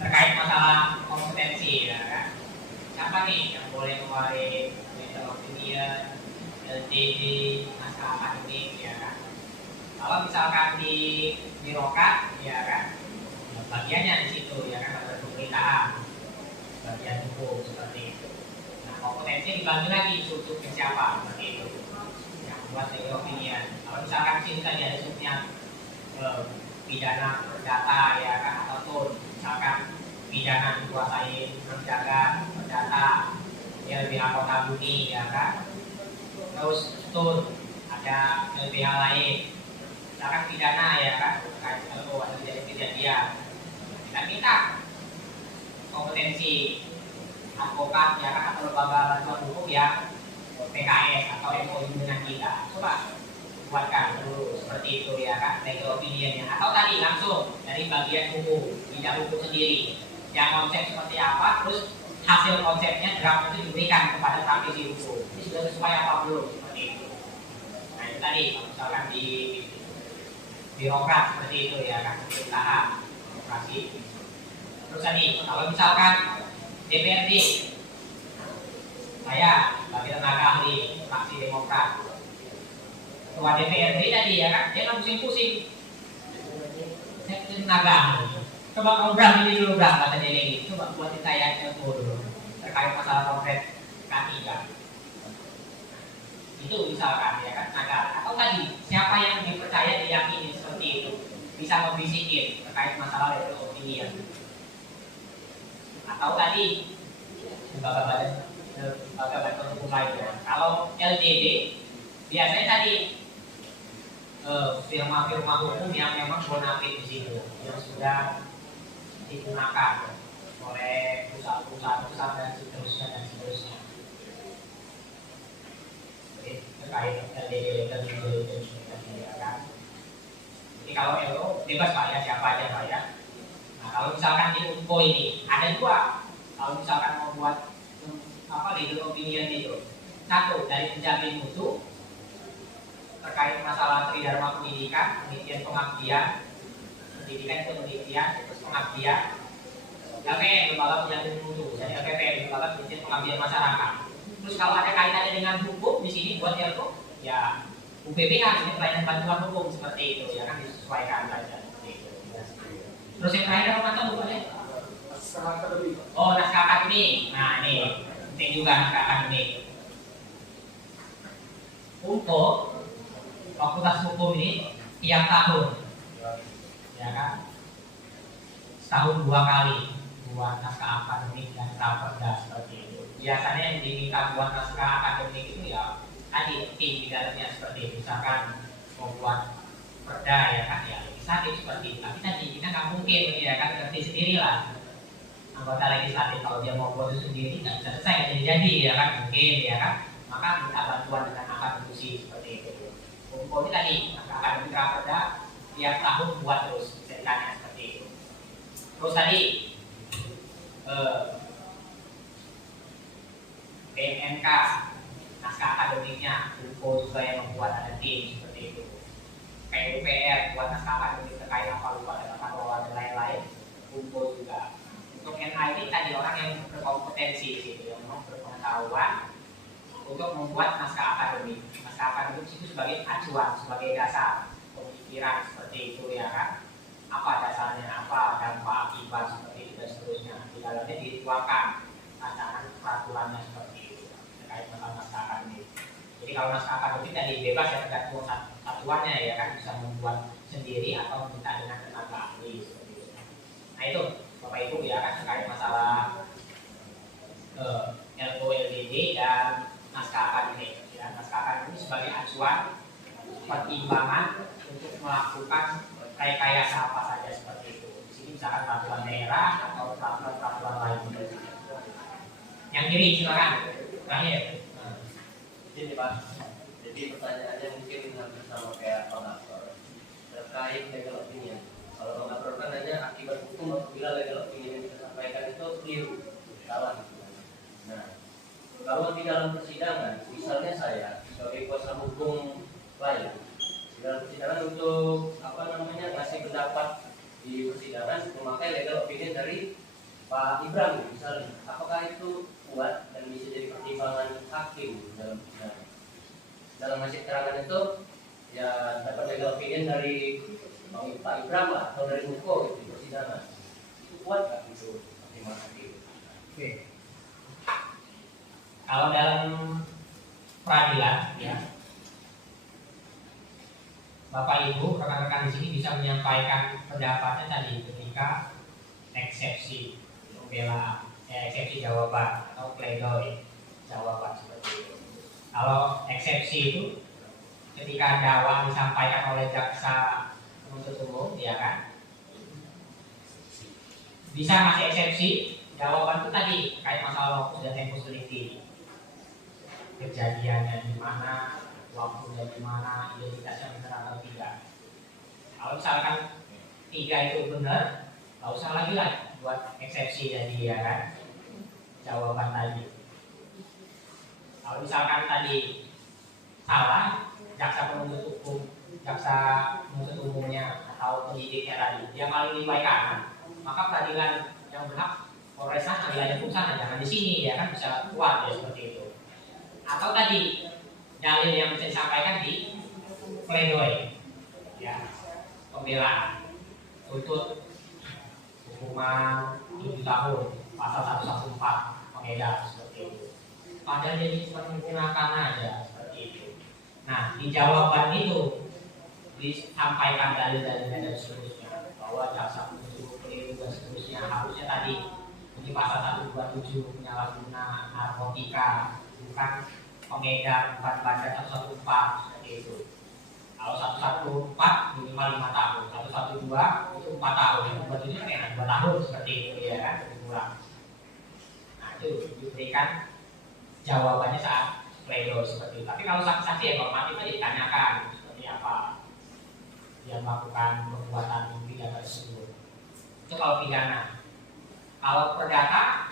terkait masalah kompetensi ya kan. Siapa nih yang boleh mengeluarkan letter of opinion, LDD, naskah akademik ya kan. Kalau misalkan di birokrat ya kan, bagiannya di situ ya kan, ada pemerintahan, bagian hukum seperti itu. Nah kompetensi dibagi lagi subnya siapa seperti itu, yang buat letter of opinion. Kalau misalkan sini tadi ada subnya pidana perdata ya kan, ataupun misalkan pidana dikuasai menjaga perdata, ya LBH Kota Bumi ya kan. Terus itu ada LBH lain, misalkan pidana ya kan, terkait LO ada kejadian, kita minta kompetensi advokat ya kan, atau lembaga bantuan hukum ya PKS atau MOU dengan kita, coba buatkan dulu seperti itu ya kan, legal opinionnya, atau tadi langsung dari bagian hukum, bidang hukum sendiri yang konsep seperti apa, terus hasil konsepnya draft itu diberikan kepada praktisi hukum. Ini sudah sesuai apa belum seperti itu. Nah itu tadi misalkan di birokrat seperti itu ya kan, pemerintahan, birokrasi. Terus tadi kalau misalkan DPRD, saya sebagai tenaga ahli fraksi Demokrat, ketua DPRD tadi ya kan, dia kan pusing-pusing. Saya tenaga ahli. Coba kamu berani dulu katanya ini. Coba buatin saya info dulu terkait masalah konkret K3. Itu misalkan ya kan, tenaga. Atau tadi siapa yang dipercaya diyakini seperti itu bisa membisikin terkait masalah legal opinion. Atau tadi lembaga badan hukum lainnya. Kalau LDD biasanya tadi firma-firma hukum yang memang bonafit di situ, yang sudah digunakan oleh perusahaan-perusahaan besar dan seterusnya. Jadi terkait LDD dan ya kan. Jadi kalau LO bebas Pak ya, siapa aja Pak ya. Nah kalau misalkan di UNPO ini ada dua Kalau misalkan mau buat legal opinion itu, satu dari penjamin mutu terkait masalah tridharma pendidikan, penelitian pengabdian, pendidikan itu penelitian, pengabdian, LPM lembaga penjamin mutu, jadi LPPM lembaga penelitian pengabdian masyarakat. Terus kalau ada kaitannya dengan hukum di sini buat ilmu, ya UPPH ini pelayanan bantuan hukum seperti itu, ya kan disesuaikan saja seperti itu. Terus yang terakhir apa tuh bukannya? Naskah akademik. Oh, naskah akademik. Nah ini penting juga naskah akademik. Untuk fakultas hukum ini tiap tahun, ya kan, setahun 2 kali buat naskah akademik dan raperda seperti itu. Biasanya yang diminta buat naskah akademik itu ya tadi tim di dalamnya seperti itu. Misalkan membuat perda ya kan, ya legislatif seperti itu. Tapi tadi kita nggak mungkin ya kan ngerti sendiri lah. Anggota legislatif kalau dia mau buat itu sendiri nggak bisa selesai, nggak jadi ya kan, mungkin ya kan. Maka minta bantuan dengan akademisi seperti itu. Kumpul ini tadi naskah akademik raperda tiap tahun buat terus ceritanya seperti itu. Terus tadi BMNK naskah akademiknya, UPO juga yang membuat, ada tim seperti itu. PUPR buat naskah akademik terkait apa lupa dan tata kelola dan lain-lain, UPO juga. Untuk NA ini tadi orang yang berkompetensi gitu, yang berpengetahuan untuk membuat naskah akademik. Naskah akademik itu sebagai acuan, sebagai dasar pemikiran seperti itu ya kan. Apa dasarnya, apa dampak akibat seperti itu dan seterusnya. Di dalamnya dituangkan rancangan peraturannya seperti itu terkait masalah naskah akademik. Jadi kalau naskah akademik tadi bebas ya, tergantung satuannya ya kan, bisa membuat sendiri atau minta dengan tenaga ahli seperti itu. Nah itu Bapak Ibu ya kan terkait masalah LOLDD dan naskah akademik. Ya, naskah akademik sebagai acuan pertimbangan untuk melakukan rekayasa apa saja seperti itu. Di sini misalkan peraturan daerah atau peraturan lain. Yang kiri silakan. Terakhir. Jadi Pak, jadi pertanyaannya mungkin hampir sama kayak Bang Aktor terkait legal opinion. Kalau Bang Aktor kan hanya akibat hukum apabila legal opinion yang kita sampaikan itu keliru, salah. Nah, kalau di dalam persidangan, misalnya saya sebagai kuasa hukum klien, di dalam persidangan untuk ngasih pendapat di persidangan memakai legal opinion dari Pak Ibram misalnya, apakah itu kuat dan bisa jadi pertimbangan hakim dalam persidangan? Dalam ngasih keterangan itu ya dapat legal opinion dari Pak Ibram lah, atau dari Muko gitu, di persidangan, itu kuat nggak itu pertimbangan hakim? Oke. Kalau dalam peradilan ya, Bapak Ibu rekan-rekan di sini bisa menyampaikan pendapatnya tadi ketika eksepsi pembelaan, eksepsi jawaban atau pledoi jawaban seperti itu. Kalau eksepsi itu ketika dakwaan disampaikan oleh jaksa penuntut umum, ya kan, bisa ngasih eksepsi jawaban itu tadi kait masalah lokus dan tempus delicti, kejadiannya di mana, waktunya di mana, identitasnya benar atau tidak. Kalau misalkan 3 itu benar, nggak usah lagi lah buat eksepsi jadi ya kan jawaban tadi. Kalau misalkan tadi salah, jaksa penuntut umumnya atau penyidiknya tadi dia paling nilai kanan, maka peradilan yang berhak Polresnya wilayah pusat, jangan di sini ya kan, bisa keluar ya seperti itu. Atau tadi dalil yang bisa disampaikan di pledoi ya, pembelaan untuk hukuman 7 tahun pasal 114 pengedar seperti itu. Padahal jadi cuma menggunakan aja seperti itu. Nah di jawaban itu disampaikan dalil-dalilnya dan seterusnya, bahwa jaksa penuntut keliru dan seterusnya, harusnya tadi di pasal 127 penyalahguna narkotika, bukan pengedar, bukan bandar 114 seperti itu. Kalau 114 minimal 5 tahun, 112 itu 4 tahun, yang membuat itu kan 2 tahun seperti itu ya kan, lebih kurang. Nah itu diberikan jawabannya saat pledoi seperti itu. Tapi kalau saksi-saksi ya normatifnya ditanyakan seperti apa yang melakukan perbuatan pidana tersebut. Itu kalau pidana. Kalau perdata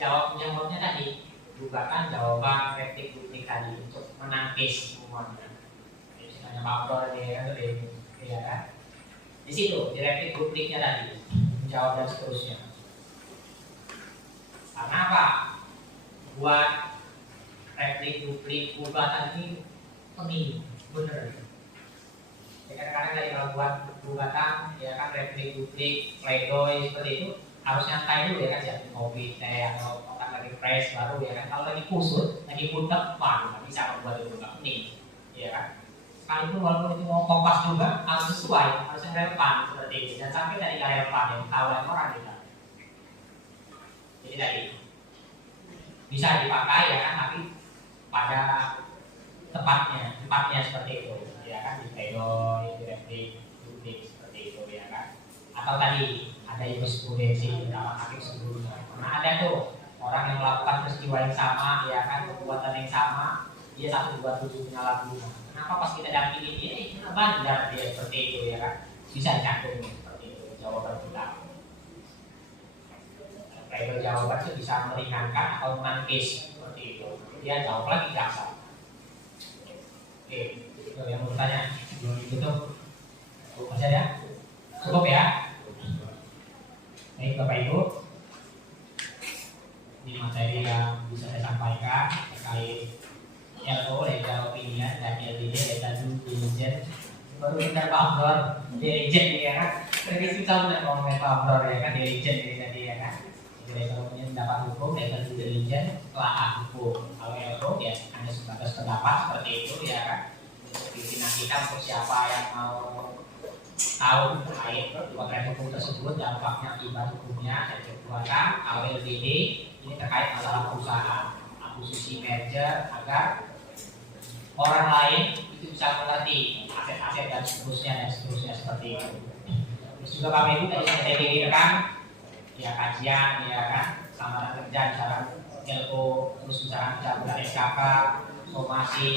jawabnya tadi gugatan, jawaban, replik, duplik tadi untuk menangkis semuanya. Misalnya Pak Bro ini kan ya kan. Di situ di replik dupliknya tadi menjawab dan seterusnya. Karena apa? Buat replik duplik gugatan ini penting, bener. Ya, kadang-kadang dari kalau buat gugatan ya kan replik duplik pledoi seperti itu harus nyantai dulu ya kan, jadi kopi teh atau orang lagi fresh baru ya kan. Kalau lagi kusut, lagi putek, nggak bisa membuat itu nggak penting, ya kan. Sekalipun walaupun itu mau kompas juga harus sesuai, harus yang relevan seperti itu. Dan sampai dari nggak relevan yang tahu orang kita. Jadi tadi bisa dipakai ya kan, tapi pada tempatnya seperti itu, ya kan, di pledoi, di replik, duplik seperti itu ya kan. Atau tadi ada jurisprudensi beberapa hakim sebelumnya. Karena ada tuh orang yang melakukan peristiwa yang sama, ya kan, perbuatan yang sama, dia 127 penyalahgunaan. Kenapa pas kita dampingin dia, bandar dia seperti itu ya kan? Bisa dicantum seperti itu jawaban kita. Pledoi jawaban itu bisa meringankan atau menangkis seperti itu. Dia jawab lagi jaksa. Oke, itu yang mau bertanya sebelum ditutup. Masih ada? Cukup ya? Baik Bapak Ibu, ini materi yang bisa saya sampaikan terkait LO, legal opinion, dan LDD, legal due diligence. Baru kita paham diligence ya kan, terus kita udah ngomongin paham ya kan, diligence ini tadi ya kan. Jadi legal opinion dapat hukum, legal due diligence telah hukum. Kalau LO ya hanya sebatas pendapat seperti itu ya kan. Untuk difinansikan untuk siapa yang mau tahu terkait perbuatan hukum tersebut, dampaknya, akibat hukumnya, dan perbuatan. Kalau LDD ini terkait masalah perusahaan, akuisisi merger, agar orang lain itu bisa mengerti aset-aset dan seterusnya seperti itu. Terus juga Bapak Ibu tadi saya pikirkan ya kajian ya kan, samaran kerja misalkan LO, terus misalkan pencabutan SKK, somasi,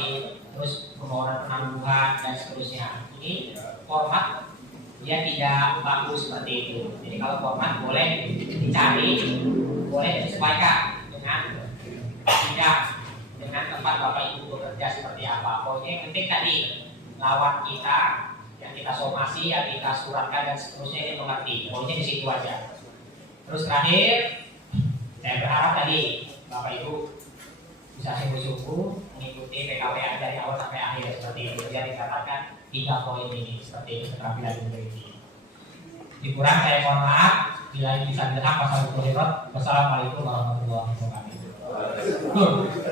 terus permohonan penangguhan dan seterusnya. Ini format dia tidak bagus seperti itu. Jadi kalau format boleh dicari, boleh disesuaikan dengan sidang, dengan tempat Bapak Ibu bekerja seperti apa. Pokoknya yang penting tadi lawan kita yang kita somasi, yang kita suratkan dan seterusnya ini mengerti. Pokoknya di situ aja. Terus terakhir, saya berharap tadi Bapak Ibu bisa sungguh-sungguh mengikuti PKPA dari awal sampai akhir seperti itu. Dia dikatakan 3 poin ini seperti itu keterampilan ini. Dikurang saya mohon maaf. Bila bisa dilihat pasal 20. Wassalamualaikum warahmatullahi wabarakatuh.